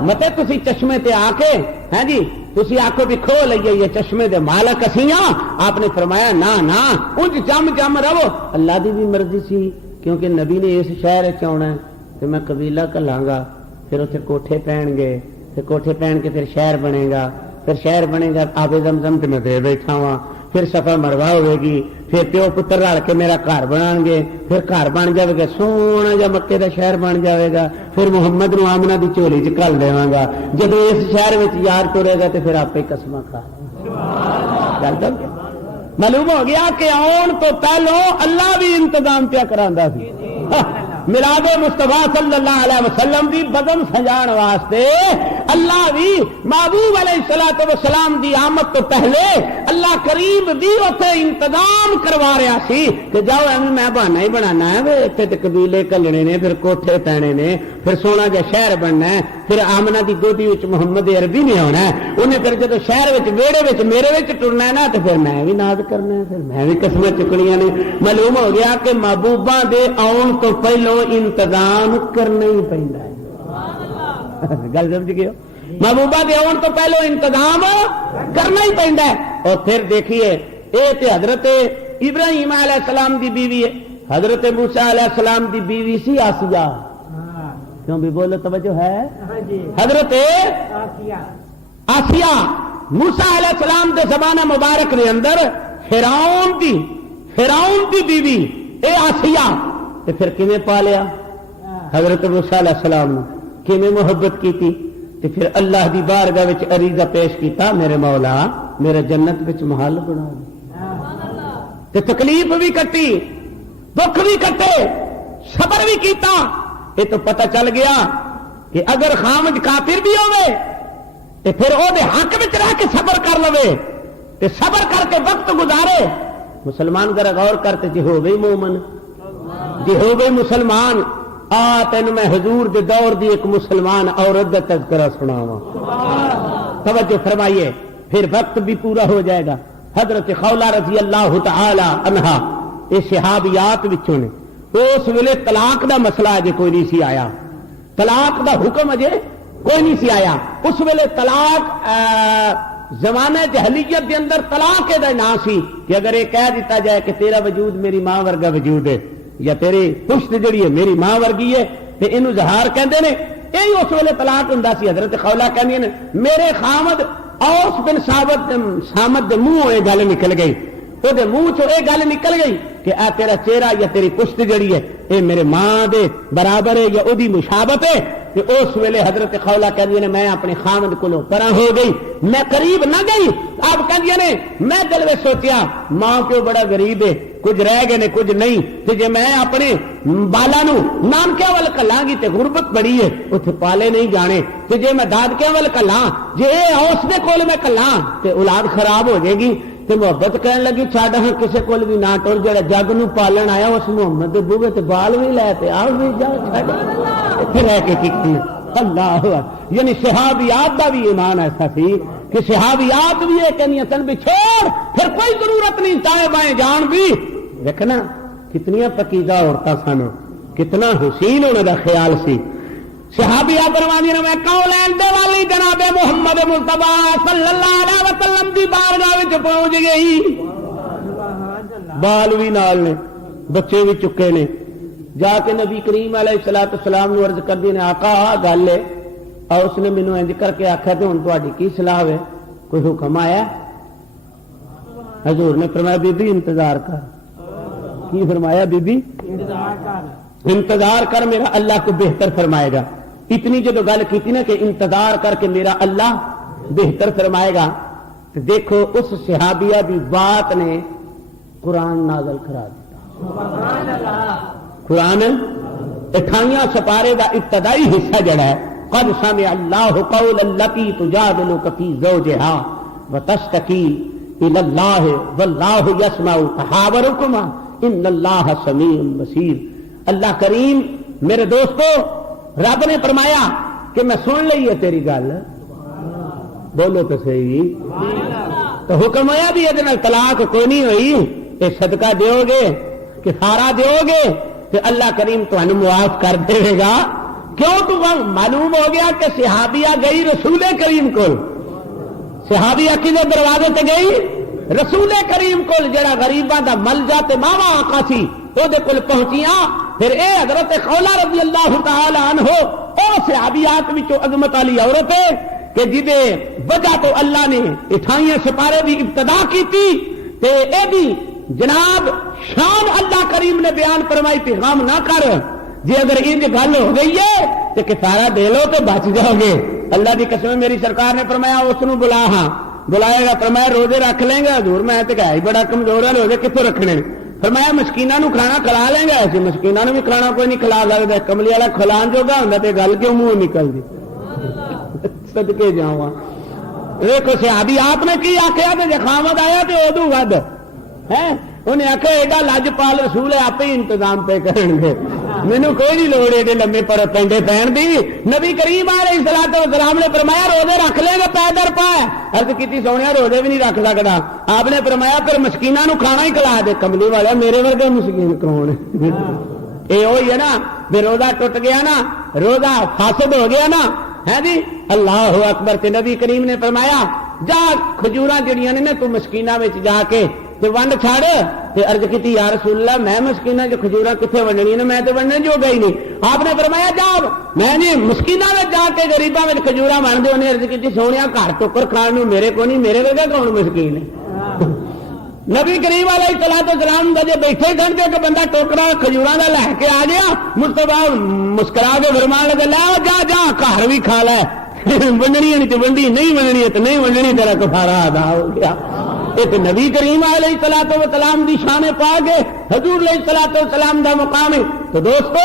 متے تسی چشمے تے آ کے ہیں جی تسی آکھو بھی کھو لئیے یہ چشمے دے مالک اسی ہاں، آپ نے فرمایا نا نا انج جم جم رہو۔ اللہ دی بھی مرضی سی کیونکہ نبی نے اس شہر وچ آنا ہے تے میں قبیلہ کلاں گا، پھر اتنے کوٹھے پہن گے، پھر کوٹھے پہن کے پھر شہر بنے گا، پھر شہر بنے گا آب زمزم تے میں دے بیٹھا ہوا، پھر صفا مروا ہوئے گی، پھر پیو پتر رل کے میرا گھر بنان گے، پھر گھر بن جائے گا سونا جا مکے دا شہر بن جائے گا، پھر محمد نو آمنہ دی چولی چ گھل دیواں گا، جدو اس شہر وچ یار ٹرے گا تو پھر آپ ہی قسمہ کھا گل معلوم ہو گیا کہ آن تو پہلو اللہ بھی انتظام پیا کراندا سی۔ میلاد مصطفیٰ صلی اللہ علیہ وسلم دی بدن سجان واسطے اللہ بھی محبوب علیہ الصلوۃ والسلام دی آمد تو پہلے اللہ کریم بھی اتنے انتظام کروا رہا سی کہ جاؤ ایویں میں بہانا ہی بنانا ہے اتنے تے قبیلے کلنے نے، پھر کوٹھے پینے نے، پھر سونا جا شہر بننا ہے، پھر آمنہ دی گودی وچ محمد عربی نے ہونا ہے، انہیں پھر جدو شہر وچ ویڑے وچ میرے وچ ٹرنا ہے نا تو پھر میں بھی ناز کرنا ہے، پھر میں بھی قسمیں چکنیاں نے۔ معلوم ہو گیا کہ محبوباں دے آن تو پہلو انتظام کرنا ہی پیندا ہے۔ گل سمجھ گئے؟ محبوبہ دے آن تو پہلو انتظام کرنا ہی پیندا ہے۔ اور پھر دیکھیے اے تے حضرت ابراہیم علیہ السلام دی بیوی ہے، حضرت موسیٰ علیہ السلام دی بیوی سی آسیہ، کیوں بھی بولو توجہ ہے؟ حضرت آسیہ موسیٰ علیہ السلام دے زمانہ مبارک دے اندر فرعون دی بیوی اے آسیہ تے پھر کیویں پالیا حضرت موسیٰ علیہ السلام نے، کیویں محبت کیتی تے پھر اللہ دی بارگاہ وچ عریضہ پیش کیتا، میرے مولا میرا جنت وچ محل بنا دے، تے تکلیف بھی کٹی، دکھ بھی کٹے، صبر بھی کیتا۔ یہ تو پتہ چل گیا کہ اگر خامد کافر بھی ہوئے تے پھر وہ حق میں رہ کے صبر کر لوے تے صبر کر کے وقت گزارے. مسلمان ذرا غور کرتے جی ہو گئی مومن جی ہو گئی مسلمان. تین میں حضور دے دور دی ایک مسلمان عورت کا تذکرہ سناواں. توجہ فرمائیے پھر وقت بھی پورا ہو جائے گا. حضرت خولہ رضی اللہ تعالی عنہا یہ صحابیات وچوں نے. اس ویلے طلاق دا مسئلہ اجے کوئی نہیں سی آیا, طلاق دا حکم اجے کوئی نہیں سی آیا. اس ویلے طلاق زمانہ جہلیت دے اندر طلاق دا نام سی کہ اگر یہ کہہ دیتا جائے کہ تیرا وجود میری ماں ورگا وجود ہے یا تیری پشت جڑی ہے میری ماں ورگی ہے تے اینو زہار کہندے نے. یہی اس ویلے طلاق ہوندا سی. حضرت خولہ کہندی نے میرے خامد اوس بن سامد دے منہ یہ گل نکل گئی, وہ منہ چو یہ گل نکل گئی کہ اے تیرا چہرہ یا تیری پشت جڑی ہے اے میرے ماں دے برابر ہے یا وہی مشابت ہے. اس ویلے حضرت خولہ کہندی نے میں اپنے خامد کولوں پرا ہو گئی, میں قریب نہ گئی. آپ کہندی نے میں دل میں سوچیا ماں پیو بڑا غریب ہے, کچھ رہ گئے نے کچھ نہیں, تے جے میں اپنے بالا نو نانکے ول کلاں گی تے غربت بڑی ہے اوتھے پالے نہیں جانے, تے جے میں دادکے ول کلاں جے اس دے کول میں کلاں تے اولاد خراب ہو جائے گی. تے محبت کہن لگی چھڈ ہاں کسے کول بھی نہ ٹر, جڑا جگ نو پالن آیا اس محمد دے بوے تے بال بھی لے تے آ بھی جا چھڈ پھر رہ کے کیتی. اللہ یعنی صحابیات دا بھی ایمان ایسا سی کہ صحابیات بھی یہ کہنیاں سن بھی چھوڑ پھر کوئی ضرورت نہیں دائیں بائیں جان بھی. دیکھنا کتنی پکیزہ عورتیں سن, کتنا حسین انہوں دا خیال سی. صحابیہ فرماندی نے میں قولین دے والی جناب محمد مصطفیٰ صلی اللہ علیہ وسلم دی بارگاہ وچ پہنچ گئی. بال بھی نال نے, بچے بھی چکے نے. جا کے نبی کریم علیہ الصلوۃ والسلام نو عرض کر دی نے آقا گل ہے, اور اس نے مینوں انج کر کے آکھیا تے ہن تہاڈی کی صلاح ہے, کوئی حکم آیا؟ حضور نے فرمایا بی بی انتظار کر. کی فرمایا؟ بی بی انتظار کر, میرا اللہ کو بہتر فرمائے گا. اتنی جدو گل کی نا کہ انتظار کر کے میرا اللہ بہتر فرمائے گا, تو دیکھو اس صحابیہ بھی بات نے قرآن نازل کرا دیا. قرآن 28 سپارے دا ابتدائی حصہ جڑا ہے قد سمع اللہ قول التی تجادلک فی زوجہا وتشتکی الی اللہ واللہ یسمع تحاورکما ان اللہ سمیع بصیر. اللہ کریم میرے دوستو رب نے فرمایا کہ میں سن لی ہے تیری گل, بولو تو صحیح. تو حکم ہوا بھی یہ طلاق کوئی نہیں ہوئی, یہ صدقہ دیو گے کفارہ دیو گے تو اللہ کریم تمہیں معاف کر دے گا. کیوں؟ تو معلوم ہو گیا کہ صحابیہ گئی رسول کریم کو. صحابیہ کدے دروازے تے گئی؟ رسول کریم کو, جڑا غریباں دا ملجا تے ماوا آقا سی وہ دے کول پہنچیاں. پھر اے حضرت خولہ رضی اللہ تعالی عنہ او صحابیات وچوں عظمت والی عورت ہے کہ جدے وجہ تو اللہ نے 28 سپارے دی ابتدا کیتی تے اے بھی جناب شان اللہ کریم نے بیان فرمائی تھی. غم نہ کر, جی اگر انج گل ہو گئی ہے تو کفارہ دے لو تو بچ جاؤ گے. اللہ دی قسم میری سرکار نے فرمایا اس نو بلا, ہاں بلائے گا. فرمایا روزے رکھ لیں گا. حضور میں تے ہے بڑا کمزور ہے, روزے کتوں رکھنے؟ فرمایا مسکیناں نو کھانا کھلا لیں گا. ایسے مسکیناں نو بھی کھانا کوئی نہیں کھلا سکتا, کملی والا کھلان جوگا ہوندا تے گل کیوں منہ نکل دی. صدقے جاواں. دیکھو صحابی آپ نے کی آخیا تے خامد آیا تے ادو ود ہے انہیں آخیا ایڈا لجپال رسول ہے آپ ہی انتظام پہ کریں گے, مینوں کوئی نہیں لوڑ ایڈے لمے پر پینڈے پہن دی. نبی کریم علیہ الصلوۃ والسلام نے فرمایا روزے رکھ لے گا پیدر پا. عرض کیتی سونیا روزے بھی نہیں رکھ سکتا. آپ نے فرمایا پھر مسکیناں نو کھانا ہی کھلا دے. کملی والا میرے ورگے مسکین کون ہے؟ یہ وہی ہے نا بے روزہ ٹوٹ گیا نا, روزہ فاسد ہو گیا نا, ہے جی. اللہ اکبر. تے نبی کریم نے فرمایا جا کھجوراں جڑیاں نے تو مسکیناں وچ جا کے تے ونڈ چھڑ. تے عرض کیتی یا رسول اللہ میں مسکیناں جو کھجوراں کتنے ونڈنی نے, میں تے ونڈنے جو گئی نہیں. آپ نے فرمایا جا میں جی مسکیناں وچ جا کے غریباں وچ کھجوراں ونڈ دے. انہیں عرض کیتی سونیا گھر ٹوکر کھان نوں میرے کو نہیں, میرے ورگا کون مسکین ہے؟ نبی کریم علیہ الصلوۃ والسلام جے بیٹھے سن تے کہ بندہ ٹوکرا کھجوراں دا لے کے آ گیا. مصطفیٰ مسکرا کے فرمان لگا لے جا جا گھر بھی کھا لے, ونڈنی نہیں تے ونڈی, نہیں ونڈنی تے نہیں ونڈنی, تیرا کفارہ ادا ہو گیا. ایک نبی کریم علیہ الصلوۃ والسلام دی شان پاک ہے, حضور علیہ الصلوۃ والسلام دا مقام ہے. تو دوستو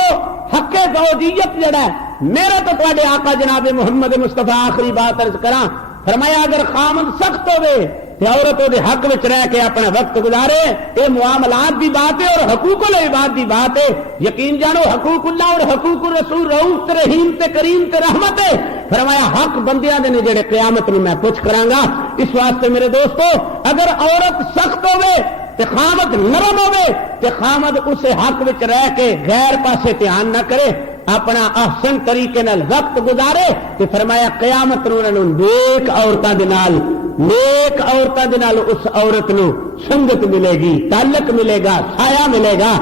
حق زوجیت جڑا ہے میرا تو تواڈے آقا جناب محمد مصطفیٰ آخری بات عرض کراں فرمایا اگر خامد سخت ہوئے تو عورت دے حق وچ رہ کے اپنا وقت گزارے، یہ معاملات دی بات ہے اور حقوق العباد دی بات ہے۔ یقین جانو حقوق اللہ اور حقوق الرسول رؤوف تے رحیم تے کریم تے رحمت ہے۔ فرمایا حق بندیاں دے نے جڑے قیامت نوں میں پوچھ کراں گا۔ اس واسطے میرے دوستو اگر عورت سخت ہوئے تے خامد نرم ہوئے تے خامد اسے حق وچ رہ کے غیر پاسے دھیان نہ کرے، اپنا احسن طریقے نال وقت گزارے تے فرمایا قیامت نوں انہاں نوں نیک عورتاں دے نال اس عورت نوں سنگت ملے گی، تعلق ملے گا، سایہ ملے گا۔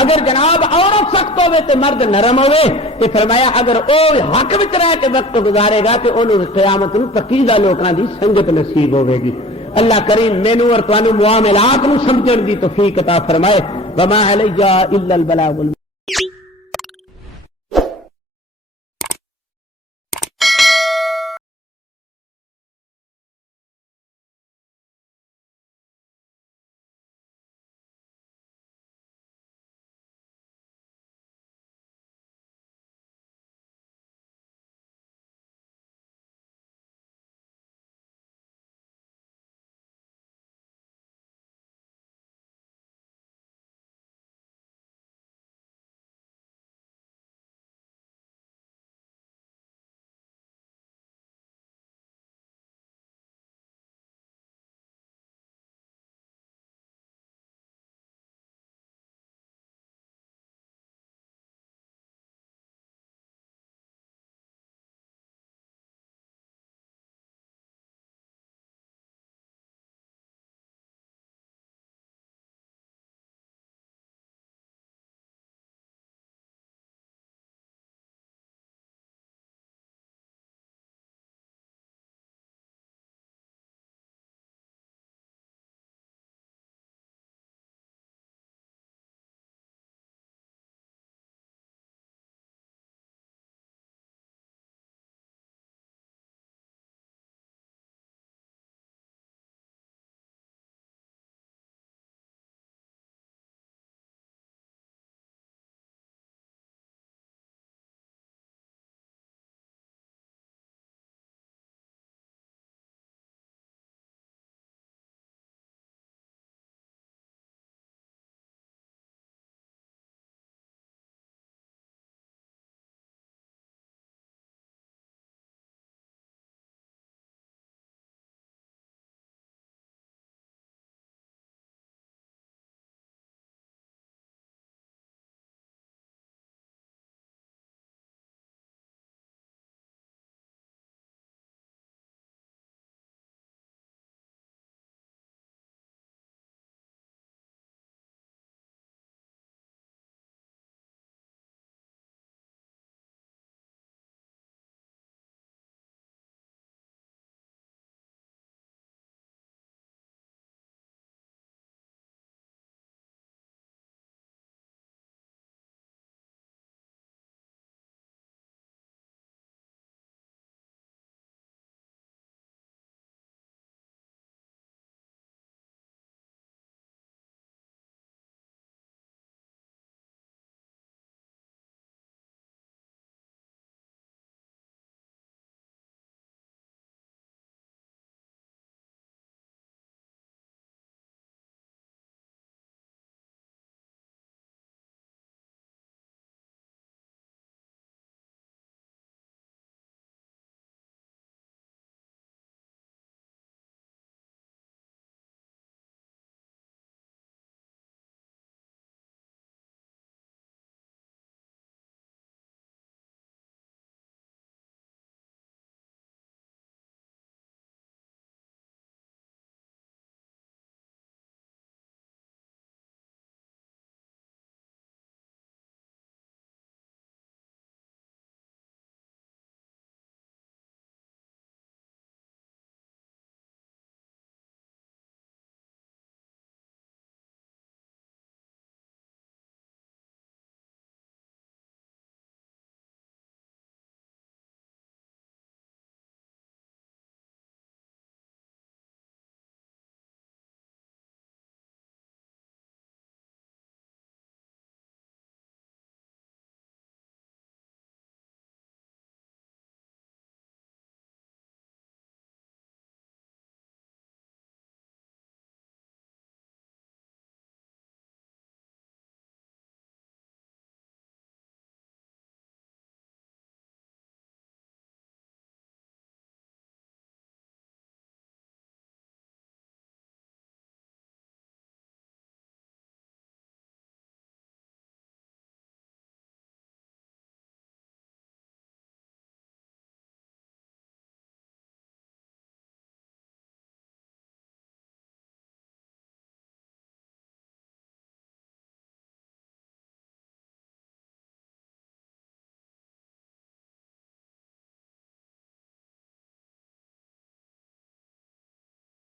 اگر جناب عورت سخت ہوئے تے مرد نرم ہوئے تے فرمایا اگر او حق وچ رہ کے وقت گزارے گا تے انہوں قیامت نوں پکیزہ لوکاں دی سنگت نصیب ہوے گی۔ اللہ کریم مینوں اور تانوں معاملات نوں سمجھن دی توفیق عطا فرمائے۔ وما علیہ الا البلاغ